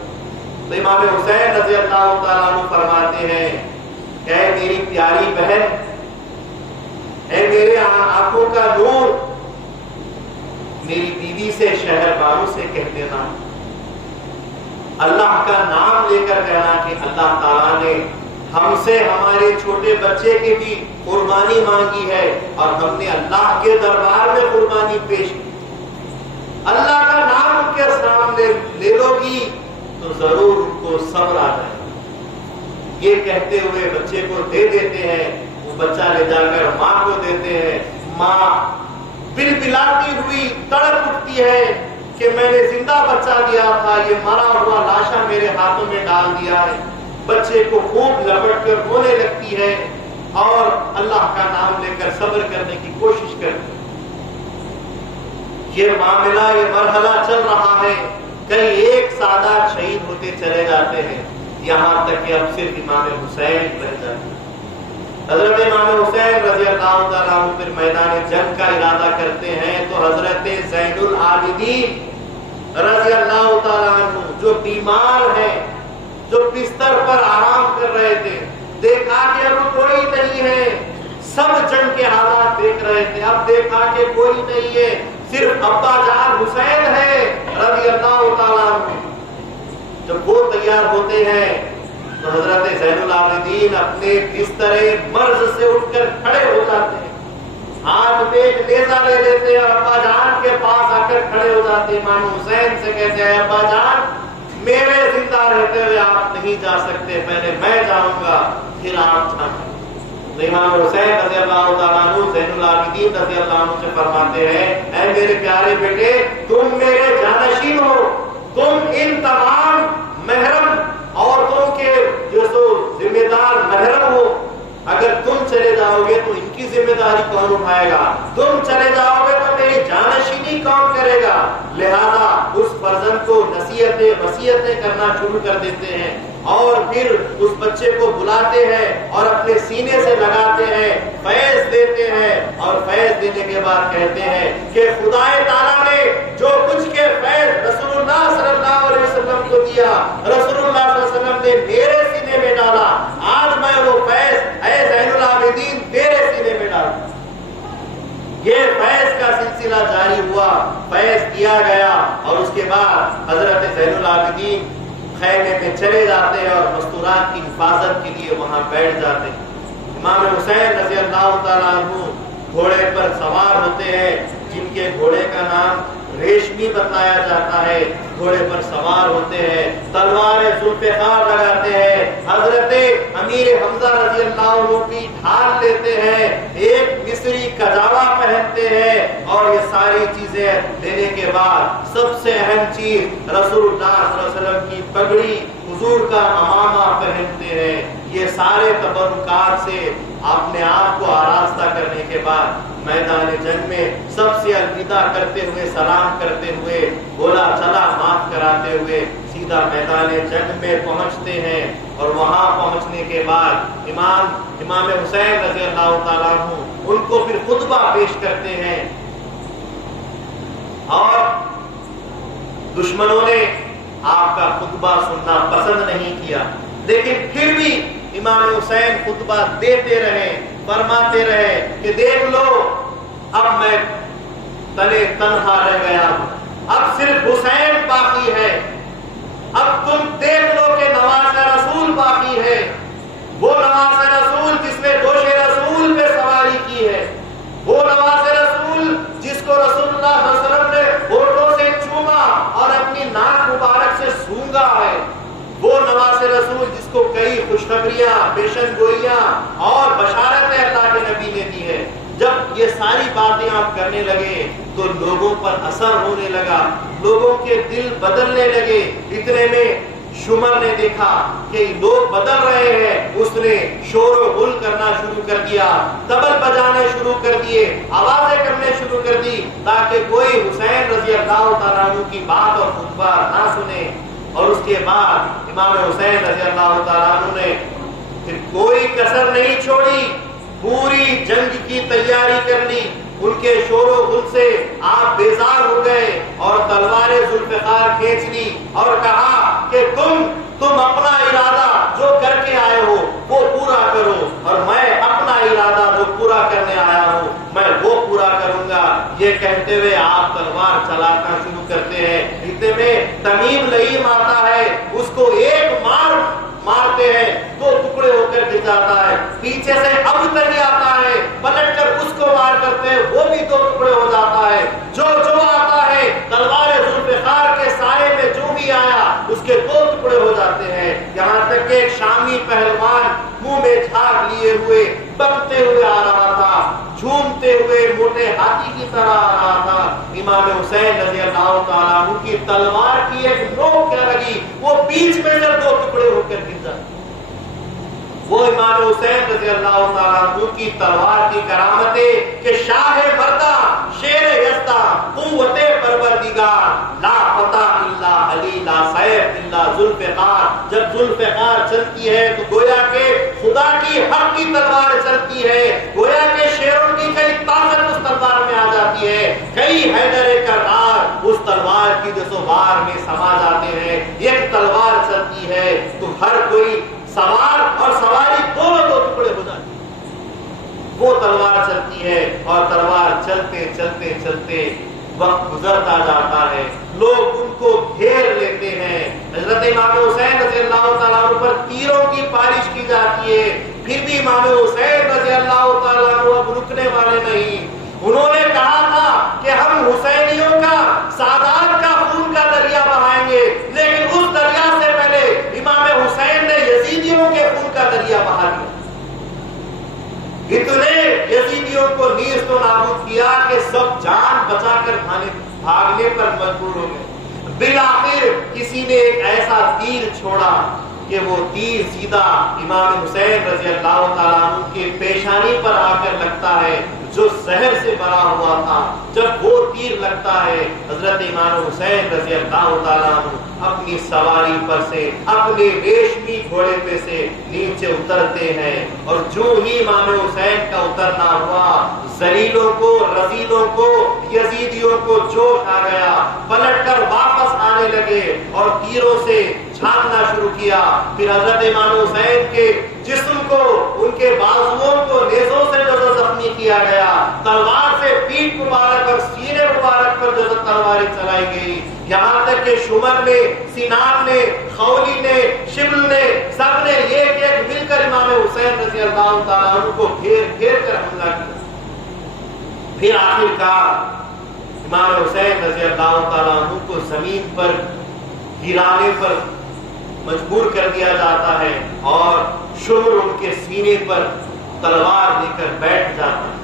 تو امام حسین رضی اللہ تعالیٰ عنہ فرماتے ہیں, اے میری پیاری بہن, اے میرے آنکھوں کا نور, میری بیوی سے شہر بانو سے کہہ دینا, اللہ کا نام لے کر کہنا کہ اللہ تعالیٰ نے ہم سے ہمارے چھوٹے بچے کی بھی قربانی مانگی ہے, اور ہم نے اللہ کے دربار میں قربانی پیش کی. اللہ کا نام ان کے سامنے لے لو گی تو ضرور ان کو صبر آ جائے. یہ کہتے ہوئے بچے کو دے دیتے ہیں, وہ بچہ لے جا کر ماں کو دیتے ہیں. ماں بلبلاتی ہوئی تڑپ اٹھتی ہے کہ میں نے زندہ بچہ دیا تھا, یہ مرا ہوا لاشا میرے ہاتھوں میں ڈال دیا ہے. بچے کو خوب لپٹ کر رونے لگتی ہے اور اللہ کا نام لے کر صبر کرنے کی کوشش کرتی ہے. یہ معاملہ, یہ مرحلہ چل رہا ہے, کئی ایک سادات شہید ہوتے چلے جاتے ہیں, یہاں تک کہ اب صرف امام حسین رہ جاتے ہیں. حضرت امام حسین رضی اللہ تعالیٰ عنہ پھر میدان جنگ کا ارادہ کرتے ہیں, تو حضرت زین العابدین رضی اللہ تعالیٰ عنہ جو بیمار ہیں, جو بستر پر آرام کر رہے تھے, دیکھا کہ اب کوئی نہیں ہے, سب جنگ کے حالات دیکھ رہے تھے, اب دیکھا کہ کوئی نہیں ہے, صرف ابا جان حسین ہے رضی اللہ تعالیٰ عنہ. جب وہ تیار ہوتے ہیں تو حضرت زین العابدین اپنے بستر مرض سے اٹھ کر کھڑے ہو جاتے ہیں, ہاتھ میں ایک نیزہ لے لیتے ہیں اور ابا جان کے پاس آ کر کھڑے ہو جاتے ہیں. امام حسین سے کہتے ہیں, ابا جان میرے زندہ رہتے ہوئے آپ نہیں جا سکتے, پہلے میں جاؤں گا پھر آپ جائیں. تو امام حسین رضی اللہ تعالیٰ عنہ زین العابدین رضی اللہ عنہ سے فرماتے ہیں, اے میرے پیارے بیٹے, تم میرے جانشین ہو, تم ان تمام محرم عورتوں کے جو سو ذمہ دار محرم ہو. اگر تم چلے جاؤ گے تو ان کی ذمہ داری کون اٹھائے گا؟ تم چلے جاؤ گے تو میری جانشینی کون کرے گا؟ لہذا اس فرزند کو نصیحتیں وصیتیں کرنا شروع کر دیتے ہیں, اور پھر اس بچے کو بلاتے ہیں اور اپنے سینے سے لگاتے ہیں, فیض دیتے ہیں, اور فیض دینے کے بعد کہتے ہیں کہ خدا تعالیٰ نے جو کچھ کے فیض رسول اللہ صلی اللہ علیہ وسلم کو دیا, رسول اللہ صلی اللہ علیہ وسلم نے میرے سینے میں ڈالا, آج میں وہ فیض اے زین العابدین تیرے سینے میں ڈالتا. یہ فیض کا سلسلہ جاری ہوا, فیض دیا گیا, اور اس کے بعد حضرت زین العابدین خیمے میں چلے جاتے ہیں اور مستورات کی حفاظت کے لیے وہاں بیٹھ جاتے ہیں. امام حسین رضی اللہ تعالیٰ عنہ گھوڑے پر سوار ہوتے ہیں, جن کے گھوڑے کا نام ریشمی بتایا جاتا ہے, گھوڑے پر سوار ہوتے ہیں, تلوار ذوالفقار لگاتے ہیں, حضرت امیر حمزہ رضی اللہ عنہ کی ڈھال لیتے ہیں, ایک مصری کجاوا پہنتے ہیں, اور یہ ساری چیزیں لینے کے بعد سب سے اہم چیز رسول اللہ صلی اللہ علیہ وسلم کی پگڑی, حضور کا امامہ پہنتے ہیں. یہ سارے تبرکات سے اپنے آپ کو آراستہ کرنے کے بعد میدان جنگ میں سب سے الوداع کرتے ہوئے, سلام کرتے ہوئے, بولا چلا معاف کراتے ہوئے سیدھا میدان جنگ میں پہنچتے ہیں، اور وہاں پہنچنے کے بعد امام حسین رضی اللہ تعالیٰ عنہ ان کو پھر خطبہ پیش کرتے ہیں، اور دشمنوں نے آپ کا خطبہ سننا پسند نہیں کیا، لیکن پھر بھی امام حسین خطبہ دیتے رہے، فرماتے رہے کہ دیکھ لو اب میں تنے تنہا رہ گیا ہوں، اب صرف حسین باقی ہے، اب تم دیکھ لو کہ نواز رسول باقی ہے، وہ نواز رسول جس نے دوش رسول پہ سواری کی ہے، وہ نواز رسول جس کو رسول اللہ صلی اللہ علیہ وسلم نے ہونٹوں سے چوما اور اپنی ناک مبارک سے سونگا ہے، وہ نواز رسول جس کو کئی خوشخبریاں، پیشن گوئیاں اور بشارتیں اللہ کے نبی نے دی ہے۔ جب یہ ساری باتیں آپ کرنے لگے تو لوگوں پر اثر ہونے لگا، لوگوں کے دل بدلنے لگے۔ اتنے میں شمر نے دیکھا کہ لوگ بدل رہے ہیں، اس نے شور و غل کرنا شروع کر دیا، طبل بجانے شروع کر دیے، آوازیں کرنے شروع کر دی، تاکہ کوئی حسین رضی اللہ تعالیٰ عنہ کی بات اور خطبہ نہ سنے۔ اور اس کے بعد امام حسین رضی اللہ تعالیٰ عنہ نے پھر کوئی کسر نہیں چھوڑی، پوری جنگ کی تیاری کر لی۔ ان کے شور و غل سے آپ بیزار ہو گئے اور تلوار ذوالفقار کھینچ لی اور کہا کہ تم اپنا ارادہ جو کر کے آئے ہو وہ پورا کرو، اور میں اپنا ارادہ جو پورا کرنے آیا ہوں میں وہ پورا کروں گا۔ یہ کہتے ہوئے آپ تلوار چلانا شروع کرتے ہیں۔ اتنے میں تمیم لئیم آتا ہے، اس کو ایک مارتے ہیں، دو ٹکڑے ہو کر گر جاتا ہے۔ پیچھے سے اب تری آتا ہے، پلٹ کر اس کو وار کرتے ہیں، وہ بھی دو ٹکڑے ہو جاتا ہے۔ جو آتا ہے تلوار ذوالفقار کے سائے میں جو بھی آیا اس کے دو ٹکڑے ہو جاتے ہیں۔ یہاں تک کہ ایک شامی پہلوان منہ میں جھاگ لیے ہوئے بکتے ہوئے آ رہا تھا، جھومتے ہوئے موٹے ہاتھی کی طرح آ رہا تھا۔ امام حسین رضی اللہ تعالیٰ عنہ کی تلوار کی ایک نوک کیا لگی، وہ بیچ میں سے دو ٹکڑے ہو کر گر جاتے۔ وہ امام حسین رضی اللہ تعالیٰ عنہ کی تلوار کی کرامتیں کہ شاہ مردہ، شیر یزدہ، قوت پروردگار، لا فتح الا علی، لا سیف الا ذوالفقار۔ جب ذوالفقار چلتی ہے تو گویا کہ خدا کی حق کی تلوار چلتی ہے، گویا کہ شیروں کی کئی طاقت اس تلوار میں آ جاتی ہے، کئی حیدر کرار اس تلوار کی جو وار میں سما جاتے ہیں۔ ایک تلوار چلتی ہے تو ہر کوئی سوار اور سواری دونوں دو ٹکڑے ہو جاتے ہیں۔ وہ تلوار چلتی ہے اور تلوار چلتے چلتے چلتے وقت گزرتا جاتا ہے، لوگ ان کو گھیر لیتے ہیں۔ حضرت امام حسین رضی اللہ تعالیٰ عنہ پر تیروں کی بارش کی جاتی ہے، پھر بھی امام حسین رضی اللہ تعالیٰ عنہ اب رکنے والے نہیں۔ انہوں نے کہا تھا کہ ہم حسینیوں کا، سادات کا خون کا دریا بہائیں گے، لیکن اس دریا سے پہلے امام حسین نے یزیدیوں کے خون کا دریا بہا دیا۔ اتنے یزیدیوں کو نیست و نابود کیا کہ سب جان بچا کر بھاگنے پر مجبور ہو گئے۔ بالآخر کسی نے ایک ایسا تیر چھوڑا کہ وہ تیر سیدھا امام حسین رضی اللہ تعالیٰ عنہ کے پیشانی پر آ کر لگتا ہے، جو زہر سے بھرا ہوا تھا۔ جب وہ تیر لگتا ہے حضرت امام حسین رضی اللہ تعالیٰ عنہ اپنی سواری پر سے، اپنے ریشمی گھوڑے پہ سے نیچے اترتے ہیں، اور جو ہی امام حسین کا اترنا ہوا ذلیلوں کو، رذیلوں کو، یزیدیوں کو جوش آ گیا، پلٹ کر واپس آنے لگے اور تیروں سے چھاننا شروع کیا۔ پھر حضرت امام حسین کے جسم کو، ان کے بازوؤں کو نیزوں سے جو زخمی کیا گیا، تلوار سے پیٹھ مبارک اور سینے مبارک پر جو تلواریں چلائی گئی، یہاں تک کہ شمر نے، سنان نے، خولی نے، شبل نے، سب نے ایک ایک مل کر امام حسین رضی اللہ تعالیٰ عنہ کو گھیر گھیر کر حملہ کیا۔ پھر آخر کار امام حسین رضی اللہ تعالیٰ عنہ کو زمین پر گرانے پر مجبور کر دیا جاتا ہے، اور شمر ان کے سینے پر تلوار لے کر بیٹھ جاتا ہے۔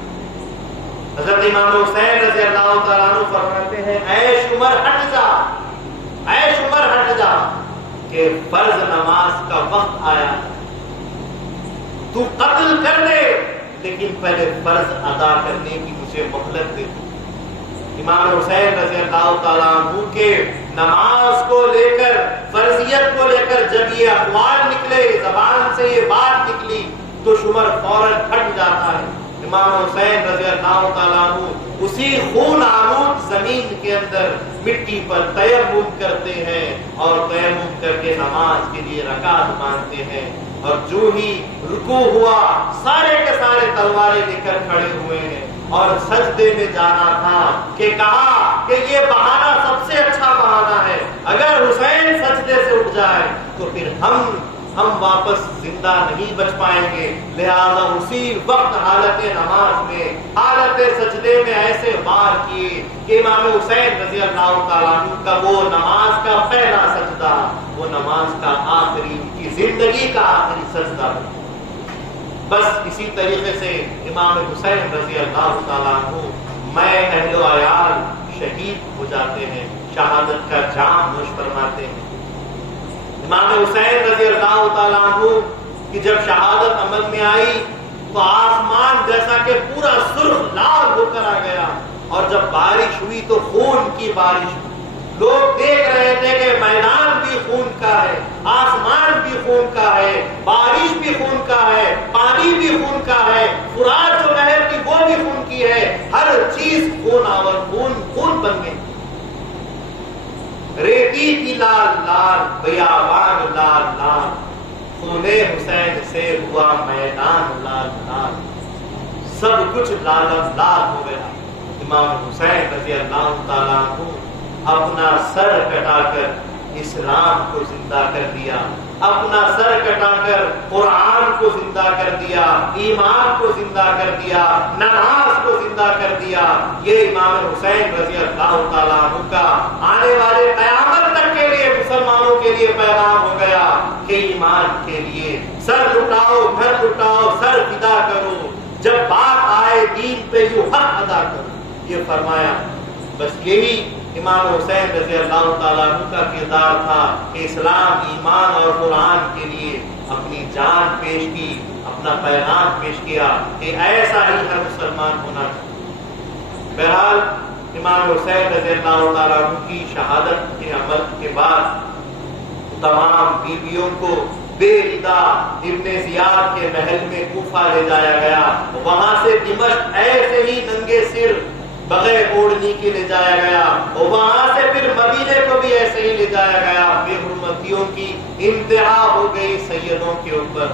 حضرت امام حسین رضی اللہ تعالیٰ عنہ فرماتے ہیں، اے شمر ہٹ جا، اے شمر ہٹ جا، کہ فرض نماز کا وقت آیا، تو قتل کر دے لیکن پہلے فرض ادا کرنے کی مجھے مہلت دے۔ امام حسین رضی اللہ تعالیٰ عنہ کے نماز کو لے کر، فرضیت کو لے کر جب یہ اقوال نکلے، زبان سے یہ بات نکلی تو شمر فوراً پھٹ جاتا ہے۔ امام حسین رضی اللہ تعالیٰ عنہ اسی خون آلود زمین کے اندر مٹی پر تیمم کرتے ہیں اور تیمم کر کے نماز کے لیے رکعت مانتے ہیں، اور جو ہی رکوع ہوا سارے کے سارے تلواریں لے کر کھڑے ہوئے ہیں، اور سجدے میں جانا تھا کہ کہا کہ یہ بہانہ سب سے اچھا بہانہ ہے، اگر حسین سجدے سے اٹھ جائے تو پھر ہم واپس زندہ نہیں بچ پائیں گے، لہذا اسی وقت حالت نماز میں، حالت سجدے میں ایسے وار کیے کہ امام حسین رضی اللہ تعالیٰ عنہ کا وہ نماز کا پہلا سجدہ، وہ نماز کا آخری، ان کی زندگی کا آخری سجدہ۔ بس اسی طریقے سے امام حسین رضی اللہ تعالیٰ عنہ میں اہل و عیال شہید ہو جاتے ہیں، شہادت کا جام نوش فرماتے ہیں۔ امام حسین رضی اللہ تعالیٰ عنہ کی جب شہادت عمل میں آئی تو آسمان جیسا کہ پورا سرخ لال ہو کر آ گیا، اور جب بارش ہوئی تو خون کی بارش ہوئی۔ لوگ دیکھ رہے تھے کہ میدان بھی خون کا ہے، آسمان بھی خون کا ہے، بارش بھی خون کا ہے، پانی بھی خون کا ہے، فرات جو نہر تھی وہ بھی خون کی ہے، ہر چیز خون اور خون بن گئی۔ ریتی کی لال لال، بیابان لال لال، خون حسین سے ہوا میدان لال لال، سب کچھ لال لال ہو گیا۔ امام حسین رضی اللہ تعالیٰ عنہ اپنا سر کٹا کر اسلام کو زندہ کر دیا، اپنا سر کٹا کر قرآن کو زندہ کر دیا، ایمان کو زندہ کر دیا، نماز کو زندہ کر دیا۔ یہ امام حسین رضی اللہ تعالیٰ عنہ کا آنے والے قیامت تک کے لیے مسلمانوں کے لیے پیغام ہو گیا کہ ایمان کے لیے سر لٹاؤ، گھر لٹاؤ، سر فدا کرو، جب بات آئے دین پہ یوں حق ادا کرو، یہ فرمایا۔ بس یہی امام حسین رضی اللہ تعالیٰ عنہ کا کردار تھا کہ اسلام، ایمان اور قرآن کے لیے اپنی جان پیش کی، اپنا پیغام پیش کیا کہ ایسا ہی ہر مسلمان ہونا چاہیے۔ بہرحال امام حسین رضی اللہ تعالیٰ عنہ کی شہادت کے عمل کے بعد تمام بیویوں کو بے ردا ابن زیاد کے محل میں کوفہ لے جایا گیا، وہاں سے دمشق ایسے ہی ننگے سر بغیر اوڑھنی کے لے جایا گیا، اور وہاں سے پھر مدینے کو بھی ایسے ہی لے جایا گیا۔ بے حرمتیوں کی انتہا ہو گئی سیدوں کے اوپر۔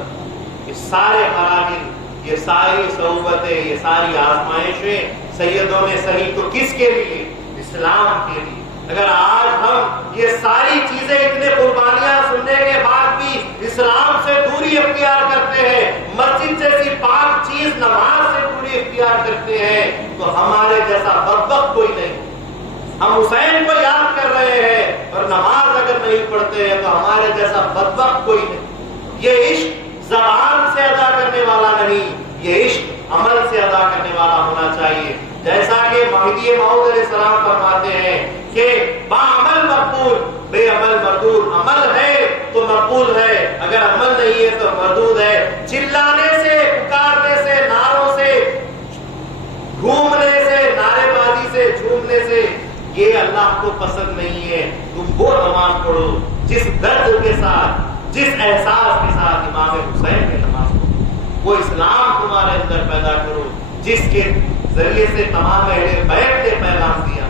یہ سارے مراحل، یہ ساری صعوبتیں، یہ ساری آزمائشیں سیدوں نے سہی تو کس کے لیے؟ اسلام کے لیے۔ اگر آج ہم یہ ساری چیزیں، اتنے قربانیاں سننے کے بعد بھی اسلام سے دوری اختیار کرتے ہیں، مسجد جیسی پاک چیز نماز سے دوری اختیار کرتے ہیں، تو ہمارے جیسا بدبخت کوئی نہیں۔ ہم حسین کو یاد کر رہے ہیں اور نماز اگر نہیں پڑھتے ہیں تو ہمارے جیسا بدبخت کوئی نہیں۔ یہ عشق زبان سے ادا کرنے والا نہیں، یہ عشق عمل سے ادا کرنے والا ہونا چاہیے۔ جیسا کہ مہدی موعود علیہ السلام فرماتے ہیں کہ با عمل مقبول، بے عمل مردود۔ عمل ہے تو مقبول ہے، اگر عمل نہیں ہے تو مردود ہے۔ چلانے سے، پکارنے سے، نعروں سے، گھومنے سے، نعرے بازی سے، جھومنے سے، یہ اللہ کو پسند نہیں ہے۔ تم وہ نماز پڑھو جس درد کے ساتھ، جس احساس کے ساتھ امام حسین نے نماز پڑھی، وہ اسلام تمہارے اندر پیدا کرو جس کے ذریعے سے تمام اہل بیت نے پیغام دیا۔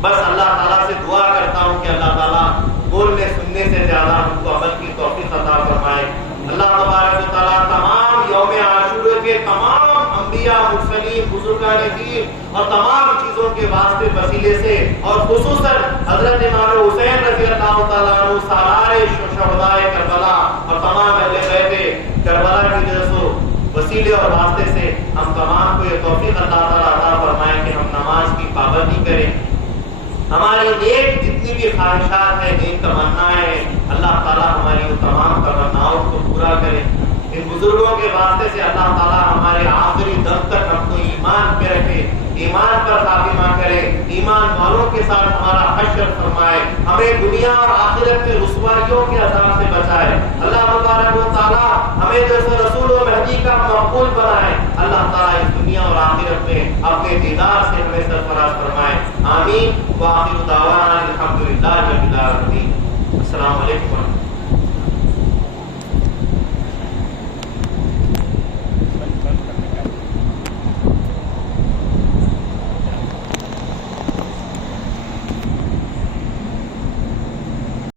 بس اللہ تعالیٰ سے دعا کرتا ہوں کہ اللہ تعالیٰ بولنے سننے سے زیادہ ہم کو عمل کی توفیق عطا فرمائے۔ اللہ تبارک و تعالیٰ تمام یوم عاشورہ کے تمام انبیاء، مرسلین، بزرگان دین اور تمام چیزوں کے واسطے وسیلے سے، اور خصوصاً حضرت امام حسین رضی اللہ تعالیٰ عنہ سالار شہداء کربلا اور تمام اہل بیت کربلا کی جزو وسیلے اور واسطے سے ہم تمام کو یہ توفیق اللہ تعالیٰ عطا فرمائے کہ ہم نماز کی پابندی کریں۔ ہماری نیک جتنی بھی خواہشات ہیں، نیک تمنائیں ہیں، اللہ تعالیٰ ہماری وہ تمام تمناؤں کو پورا کرے۔ ان بزرگوں کے واسطے سے اللہ تعالیٰ ہمارے آخری دم تک ہم کو ایمان پہ رکھے، ایمان پر خاتمہ کرے، ایمان والوں کے ساتھ ہمارا حشر فرمائے، ہمیں دنیا اور آخرت میں رسوائیوں کے عذاب سے بچائے۔ اللہ تبارک و تعالیٰ ہمیں جیسے رسول و مہدی کا مقبول بنائے۔ اللہ تعالیٰ اس دنیا اور آخرت میں اپنے دیدار سے ہمیں سرفراز فرمائے۔ آمین. وآخر دعوانا الحمدللہ رب العالمین. السلام علیکم.